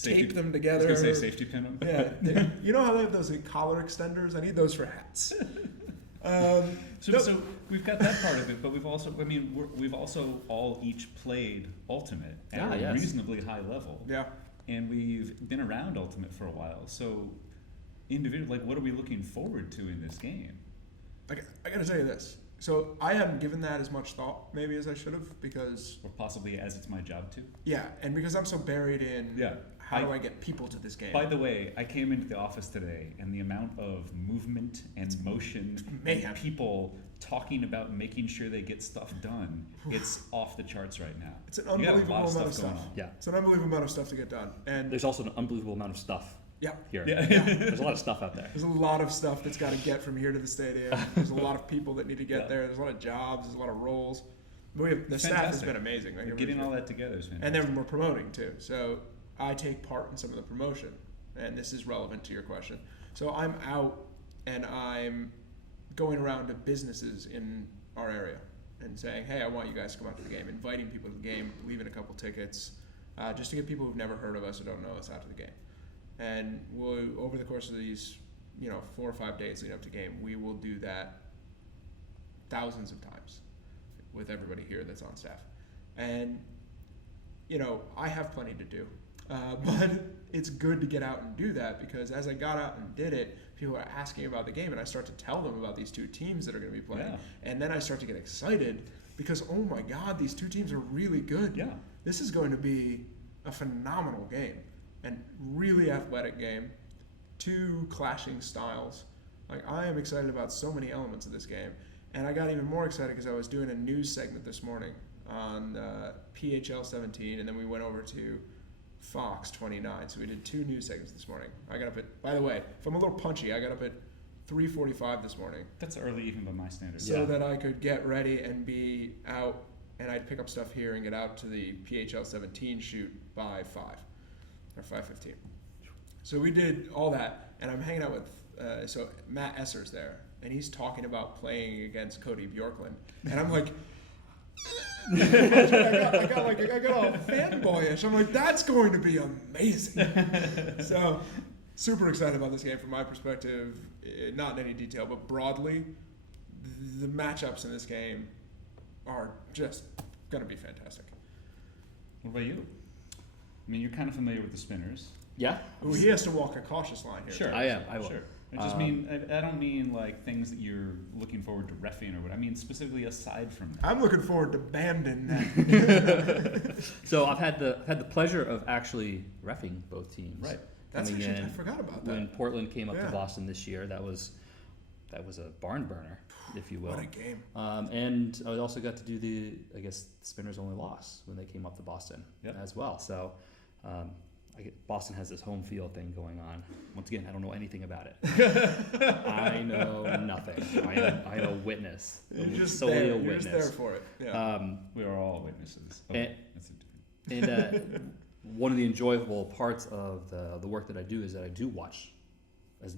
tape them together. I was going to say safety pin them. Yeah. You know how they have those collar extenders? I need those for hats. So we've got that part of it, but we've also, we've also all each played Ultimate at a reasonably high level. Yeah. And we've been around Ultimate for a while. So, what are we looking forward to in this game? I gotta tell you this. So I hadn't given that as much thought maybe as I should have because... Or possibly as it's my job to. Yeah, and because I'm so buried in how do I get people to this game. By the way, I came into the office today and the amount of movement and motion and people talking about making sure they get stuff done, it's off the charts right now. It's an unbelievable amount of stuff. Yeah. It's an unbelievable amount of stuff to get done. And there's also an unbelievable amount of stuff. Yeah. Here. Yeah. There's a lot of stuff out there. There's a lot of stuff that's got to get from here to the stadium. There's a lot of people that need to get there. There's a lot of jobs. There's a lot of roles. The staff has been amazing. Like getting all that together is fantastic. And then we're promoting too. So I take part in some of the promotion. And this is relevant to your question. So I'm out and I'm going around to businesses in our area and saying, hey, I want you guys to come out to the game, inviting people to the game, leaving a couple tickets, just to get people who've never heard of us or don't know us out to the game. And we'll, over the course of these, 4 or 5 days leading up to game, we will do that thousands of times with everybody here that's on staff. And, I have plenty to do. But it's good to get out and do that because as I got out and did it, people are asking about the game and I start to tell them about these two teams that are going to be playing. Yeah. And then I start to get excited because, oh my God, these two teams are really good. Yeah. This is going to be a phenomenal game. And really athletic game, two clashing styles. I am excited about so many elements of this game. And I got even more excited because I was doing a news segment this morning on PHL 17, and then we went over to Fox 29. So we did 2 news segments this morning. I got up at, by the way, if I'm a little punchy, I got up at 3:45 this morning. That's early even by my standards. So that I could get ready and be out, and I'd pick up stuff here and get out to the PHL 17 shoot by 5. Or 5:15. So we did all that, and I'm hanging out with so Matt Esser's there, and he's talking about playing against Cody Bjorklund, and I'm like, I got all fanboyish. I'm like, that's going to be amazing. So super excited about this game from my perspective, not in any detail, but broadly, the matchups in this game are just going to be fantastic. What about you? I mean, you're kind of familiar with the spinners. Yeah. Ooh, he has to walk a cautious line here. Sure. I am. I will. Sure. I just I don't mean like things that you're looking forward to reffing or what. I mean specifically aside from that. I'm looking forward to banding that. So I've had the pleasure of actually reffing both teams. Right. That's actually, I forgot about that. When Portland came up to Boston this year, that was a barn burner, if you will. What a game. And I also got to do the Spinners' only loss when they came up to Boston as well. So Boston has this home field thing going on. Once again, I don't know anything about it. I know nothing. I am a witness. You're just solely there. a witness. You're just there for it. Yeah. We are all witnesses. One of the enjoyable parts of the work that I do is that I do watch as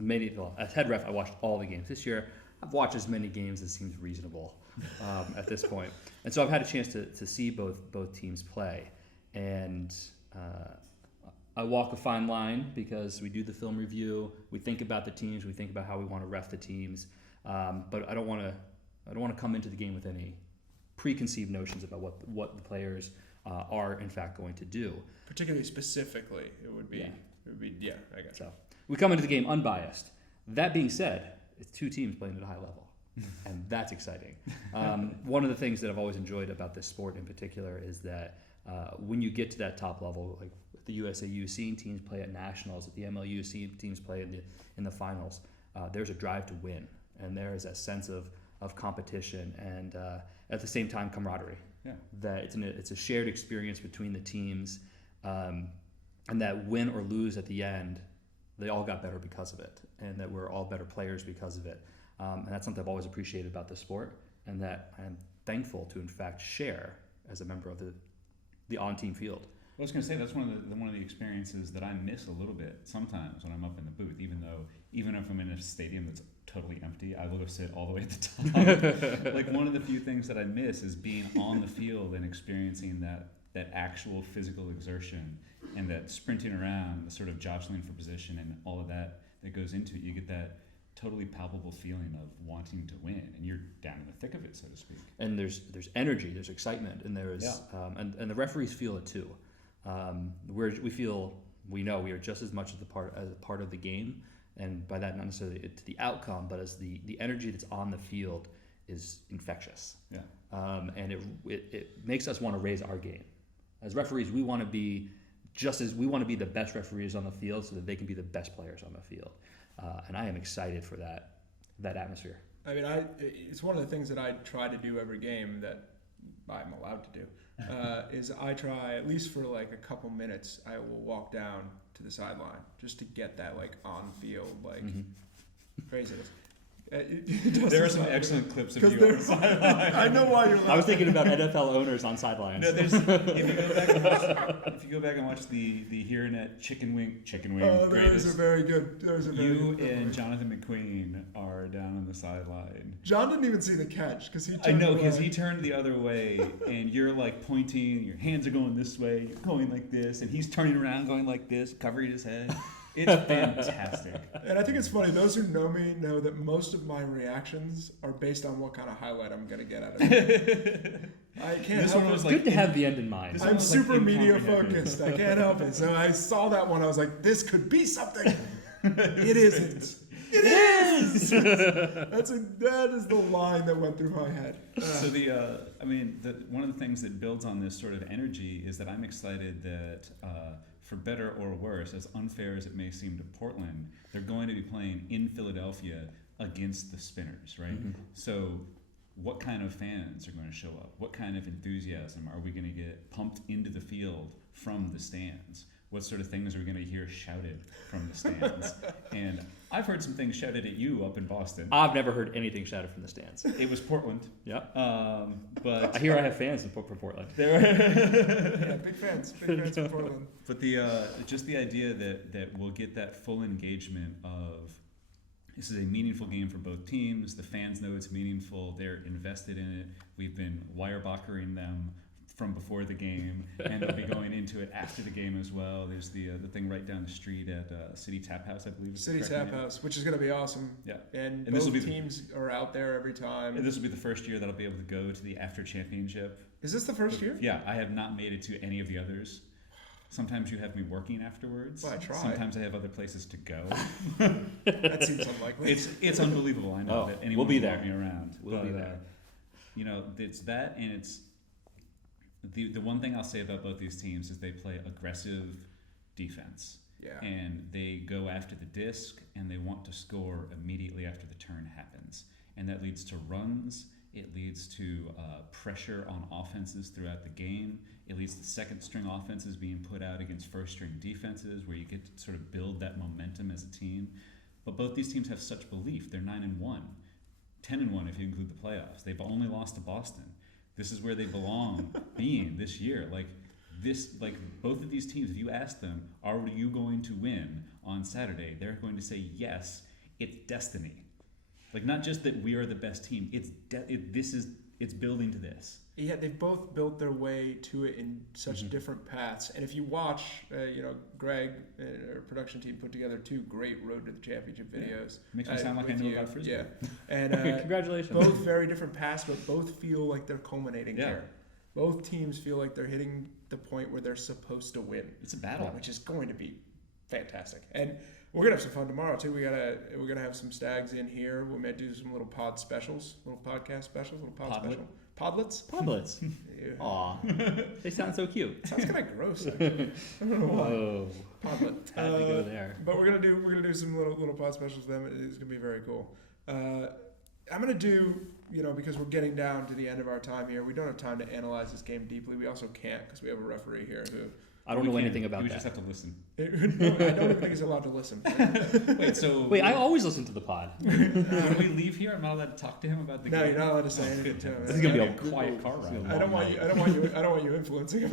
head ref. I watched all the games this year. I've watched as many games as seems reasonable at this point, and so I've had a chance to see both teams play, and I walk a fine line because we do the film review, we think about the teams, we think about how we want to ref the teams, but I don't want to come into the game with any preconceived notions about what the players are in fact going to do. Particularly specifically, it would be I got you. So we come into the game unbiased. That being said, it's 2 teams playing at a high level, and that's exciting. One of the things that I've always enjoyed about this sport in particular is that when you get to that top level, like with the USAU, seeing teams play at nationals, at the MLU, seeing teams play in the finals, there's a drive to win, and there is a sense of competition and at the same time camaraderie. Yeah. That it's a shared experience between the teams, and that win or lose at the end, they all got better because of it, and that we're all better players because of it. And that's something I've always appreciated about the sport, and that I'm thankful to in fact share as a member of the on-team field. I was going to say that's one of the experiences that I miss a little bit sometimes when I'm up in the booth. Even if I'm in a stadium that's totally empty, I will go sit all the way at the top. Like one of the few things that I miss is being on the field and experiencing that actual physical exertion and that sprinting around, the sort of jostling for position and all of that goes into it. You get totally palpable feeling of wanting to win, and you're down in the thick of it, so to speak. And there's energy, there's excitement, and there's and the referees feel it too. We know we are just as much as a part of the game, and by that not necessarily to the outcome, but as the energy that's on the field is infectious. Yeah. And it makes us want to raise our game. As referees, we want to be the best referees on the field so that they can be the best players on the field. And I am excited for that atmosphere. I mean, it's one of the things that I try to do every game that I'm allowed to do. Is I try, at least for like a couple minutes, I will walk down to the sideline just to get that like on field craziness. There are some excellent clips of you on the sideline. I know why you're laughing. I was thinking about NFL owners on sidelines. No, if you go back and watch the Here Net chicken wing Those are very good. You and Jonathan McQueen are down on the sideline. John didn't even see the catch because he. I know, because he turned the other way, and you're like pointing. Your hands are going this way. You're going like this, and he's turning around, going like this, covering his head. It's fantastic. And I think it's funny. Those who know me know that most of my reactions are based on what kind of highlight I'm going to get out of it. I can't This help one was it. good to have the end in mind. I'm super media focused. I can't help it. So I saw that one. I was like, this could be something. It isn't. It is. That is the line that went through my head. So one of the things that builds on this sort of energy is that I'm excited that for better or worse, as unfair as it may seem to Portland, they're going to be playing in Philadelphia against the Spinners, right? Mm-hmm. So what kind of fans are going to show up? What kind of enthusiasm are we going to get pumped into the field from the stands? What sort of things are we going to hear shouted from the stands? And I've heard some things shouted at you up in Boston. I've never heard anything shouted from the stands. It was Portland. Yeah. But I hear I have fans from Portland. Yeah, big fans in Portland. But just the idea that we'll get that full engagement of this is a meaningful game for both teams. The fans know it's meaningful. They're invested in it. We've been wirebockering them from before the game, and they'll be going into it after the game as well. There's the thing right down the street at City Tap House, I believe. City Tap House, which is going to be awesome. Yeah, and both teams are out there every time. And this will be the first year that I'll be able to go to the after championship. Is this the first year? Yeah, I have not made it to any of the others. Sometimes you have me working afterwards. Well, I try. Sometimes I have other places to go. That seems unlikely. It's unbelievable. I know that anyone will be will there. walk me around. We'll be there. It's that, and it's the one thing I'll say about both these teams is they play aggressive defense. Yeah. And they go after the disc, and they want to score immediately after the turn happens, and that leads to runs. It leads to pressure on offenses throughout the game. It leads to second-string offenses being put out against first-string defenses, where you get to sort of build that momentum as a team. But both these teams have such belief. They're 9-1, 10-1 if you include the playoffs. They've only lost to Boston. This is where they belong being this year. Both of these teams, if you ask them, are you going to win on Saturday? They're going to say yes. It's destiny. Not just that we are the best team. It's building to this. Yeah, they've both built their way to it in such different paths. And if you watch, Greg, our production team, put together 2 great Road to the Championship videos. Makes me sound like I know about Frisbee. Yeah, and congratulations. Both very different paths, but both feel like they're culminating here. Both teams feel like they're hitting the point where they're supposed to win. It's a battle, which is going to be fantastic. And we're gonna have some fun tomorrow too. We're gonna have some stags in here. We might do some little podcast specials, Podlets. Aw, they sound so cute. Sounds kind of gross. Actually. I don't know why. Whoa. Podlet. Had to go there. But we're gonna do some little pod specials with them. It's gonna be very cool. I'm gonna do, because we're getting down to the end of our time here. We don't have time to analyze this game deeply. We also can't because we have a referee here who. I don't know anything about that. We just have to listen. I don't even think he's allowed to listen. Wait, I always listen to the pod. When we leave here, I'm not allowed to talk to him about the game. No, you're not allowed to say anything to him. This is gonna be a quiet car ride. I don't want you influencing him.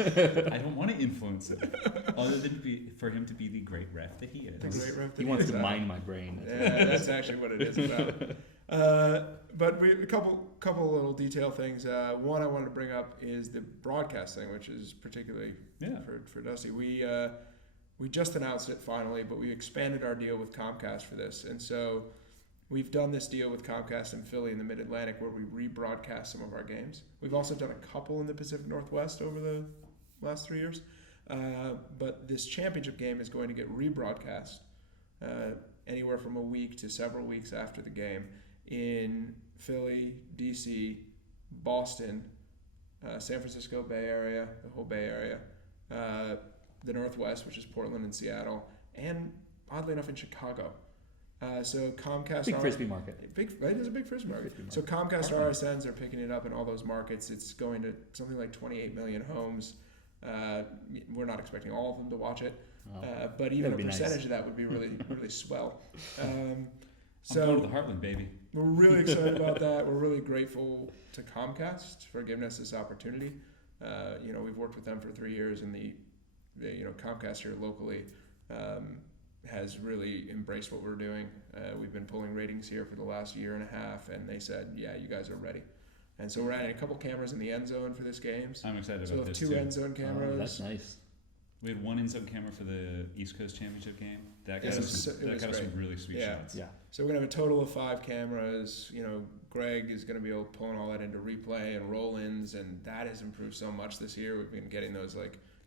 I don't want to influence it, other than for him to be the great ref that he is. The great ref that He wants to mine my brain. Yeah, that's actually what it is about. But a couple little detail things. One I wanted to bring up is the broadcasting, which is particularly for Dusty. We just announced it finally, but we expanded our deal with Comcast for this, and so we've done this deal with Comcast in Philly in the Mid-Atlantic where we rebroadcast some of our games. We've also done a couple in the Pacific Northwest over the last 3 years. But this championship game is going to get rebroadcast anywhere from a week to several weeks after the game in Philly, DC, Boston, San Francisco Bay Area, the whole Bay Area, the Northwest, which is Portland and Seattle, and oddly enough in Chicago. So Comcast, Big frisbee market. It is a big frisbee market. So Comcast RSNs are picking it up in all those markets. It's going to something like 28 million homes. We're not expecting all of them to watch it, but even a percentage of that would be really, really swell. So I'm going to the Heartland, baby. We're really excited about that. We're really grateful to Comcast for giving us this opportunity. We've worked with them for 3 years, and the Comcast here locally has really embraced what we're doing. We've been pulling ratings here for the last year and a half, and they said, "Yeah, you guys are ready." And so we're adding a couple cameras in the end zone for this game. I'm excited So about we have this two too. end zone cameras. Oh, that's nice. We had one end zone camera for the East Coast Championship game. That got It us was some really sweet Yeah. shots. Yeah. So we're gonna have a total of 5 cameras. Greg is gonna be able to pull all that into replay and roll-ins, and that has improved so much this year. We've been getting those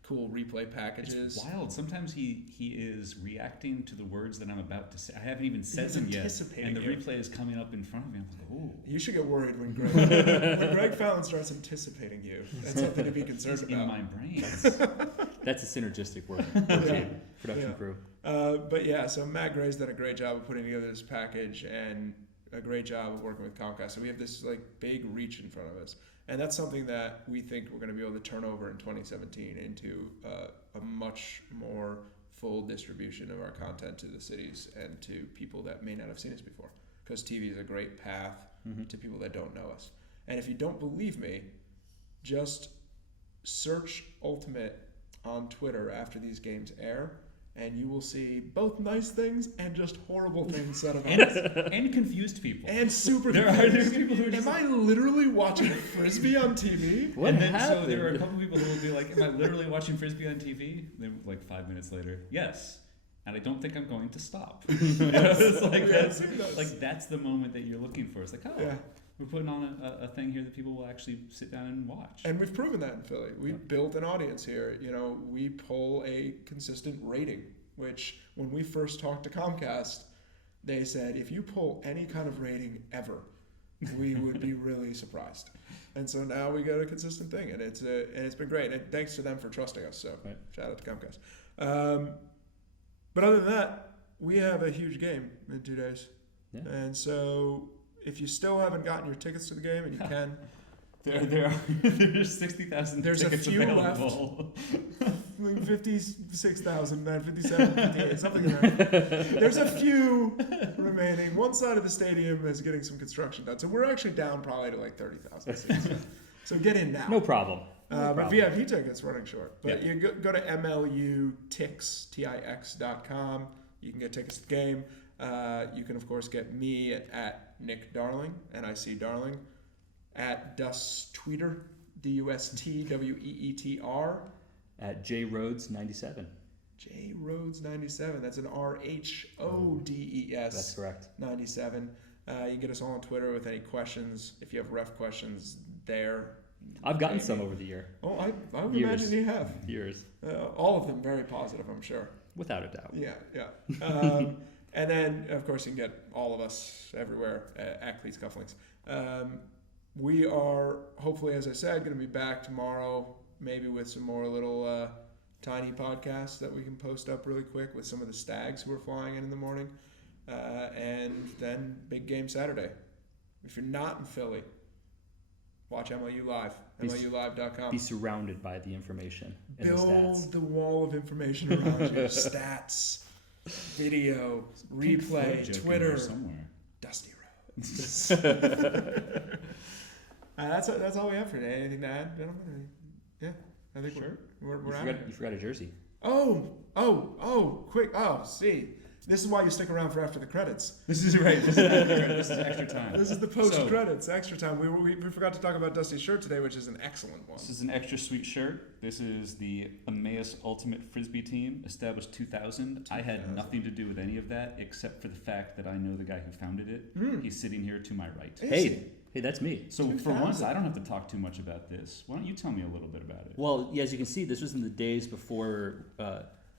cool replay packages. It's wild. Sometimes he is reacting to the words that I'm about to say. I haven't even said them yet, and the replay is coming up in front of me. I'm like, "Oh." You should get worried when Greg Fallon starts anticipating you. That's something to be concerned In about. my brain. That's a synergistic work. Production crew. But yeah, so Matt Gray's done a great job of putting together this package and a great job of working with Comcast. So we have this big reach in front of us. And that's something that we think we're going to be able to turn over in 2017 into a much more full distribution of our content to the cities and to people that may not have seen us before. Because TV is a great path to people that don't know us. And if you don't believe me, just search Ultimate on Twitter after these games air, and you will see both nice things and just horrible things said about us. And confused people. And super There are confused. people who are just Am I literally watching Frisbee on TV? What and then happened? so there are a couple people who will be like, "Am I literally watching Frisbee on TV?" Then 5 minutes later, yes. And I don't think I'm going to stop. That's the moment that you're looking for. It's like, oh, Yeah. we're putting on a thing here that people will actually sit down and watch. And we've proven that in Philly. We've built an audience here. We pull a consistent rating, which when we first talked to Comcast, they said, if you pull any kind of rating ever, we would be really surprised. And so now we got a consistent thing, and it's been great. And thanks to them for trusting us. So Shout out to Comcast. But other than that, we have a huge game in 2 days. Yeah. And so if you still haven't gotten your tickets to the game, and you can, There's 60,000 There's a tickets few available. 56,000, 57, 58, something like that. There's a few remaining. One side of the stadium is getting some construction done. So we're actually down probably to 30,000 seats. So get in now. No problem. But VIP tickets running short. But you go to MLUTix.com. You can get tickets to the game. You can, of course, get me at Nic Darling, Nic Darling, at Dust Tweeter, DUSTWEETR. At J Rhodes 97. J Rhodes 97. That's an RHODES. That's correct. 97. You can get us all on Twitter with any questions. If you have ref questions there. I've gotten some over the year. Oh, I would Years. imagine you have. Years. All of them very positive, I'm sure. Without a doubt. Yeah. And then, of course, you can get all of us everywhere at Cleats Cufflinks. We are, hopefully, as I said, going to be back tomorrow, maybe with some more little tiny podcasts that we can post up really quick with some of the stags who are flying in the morning. And then big game Saturday. If you're not in Philly, watch MLU Live, MLUlive.com. Be surrounded by the information and the Build stats. the wall of information around you. Stats, video, replay, Twitter, somewhere. Dusty Rhodes. That's all we have for today. Anything to add, gentlemen? Yeah, I think we're out of here. You forgot a jersey. Oh, quick. Oh, see. This is why you stick around for after the credits. This is right. This is extra time. This is the post-credits, extra time. We forgot to talk about Dusty's shirt today, which is an excellent one. This is an extra sweet shirt. This is the Emmaus Ultimate Frisbee team, established 2000. I had nothing to do with any of that, except for the fact that I know the guy who founded it. He's sitting here to my right. Hey, that's me. So for once, I don't have to talk too much about this. Why don't you tell me a little bit about it? Well, yeah, as you can see, this was in the days before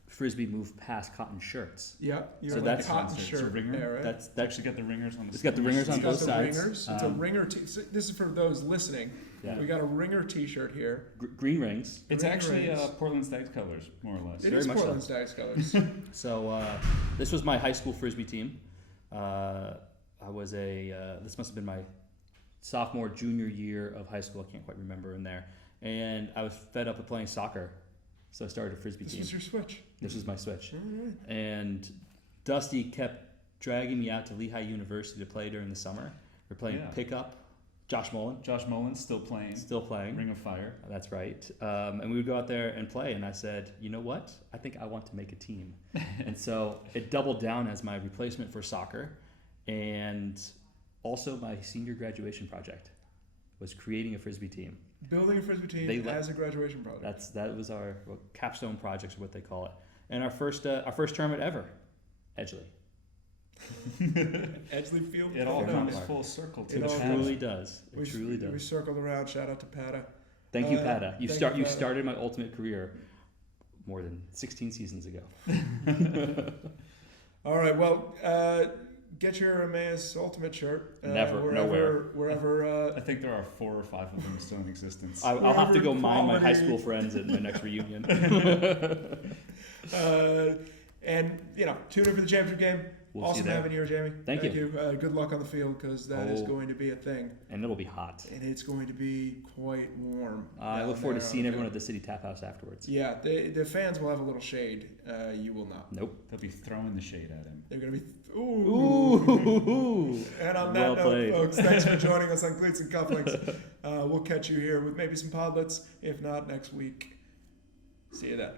Frisbee moved past cotton shirts. Yeah, you're So like that's- cotton it's a shirt ringer? there, right? That's Actually got the ringers on the It's got the ringers on It's both got the sides. ringers. It's a ringer. This is for those listening. Yeah. We got a ringer T-shirt here. Green rings. It's Ring actually rings. Portland Stags colors, more or less. It Very is much so. Portland Stags colors. So this was my high school Frisbee team. I was this must have been my sophomore, junior year of high school. I can't quite remember in there. And I was fed up with playing soccer. So I started a Frisbee This team. was your switch. This was my switch. All right. And Dusty kept dragging me out to Lehigh University to play during the summer. We're playing pickup. Josh Mullen, Josh Mullins still playing. still playing. Ring of Fire. That's right. And we would go out there and play. And I said, you know what? I think I want to make a team. And so it doubled down as my replacement for soccer. And also my senior graduation project was creating a Frisbee team. Building a Frisbee team They let- as a graduation project. That was our capstone projects, are what they call it. And our first tournament ever, Edgeley. Edgeley Field. It all Fair comes enough. full circle to It the all It past. truly does. It We truly We does. circled around. Shout out to Pata. Thank you, Pata. You thank you, Pata. started my ultimate career more than 16 seasons ago. All right. Well, get your Emmaus Ultimate shirt. Nowhere. Wherever. I think there are 4 or 5 of them still in existence. I'll have to go Wherever mine my high quality- school friends at my next reunion. And tune in for the championship game. We'll see awesome you there. having you here, Jamie. Thank you. Good luck on the field because that is Oh. going to be a thing, And it'll be hot. and it's going to be quite warm. I down look forward to there on seeing the everyone field. at the City Tap House afterwards. Yeah, the fans will have a little shade. You will not. Nope. They'll be throwing the shade at him. They're going to be. Ooh. And on that Well note, played. folks, thanks for joining us on Cleats and Cufflinks. We'll catch you here with maybe some podlets. If not, next week. See you then.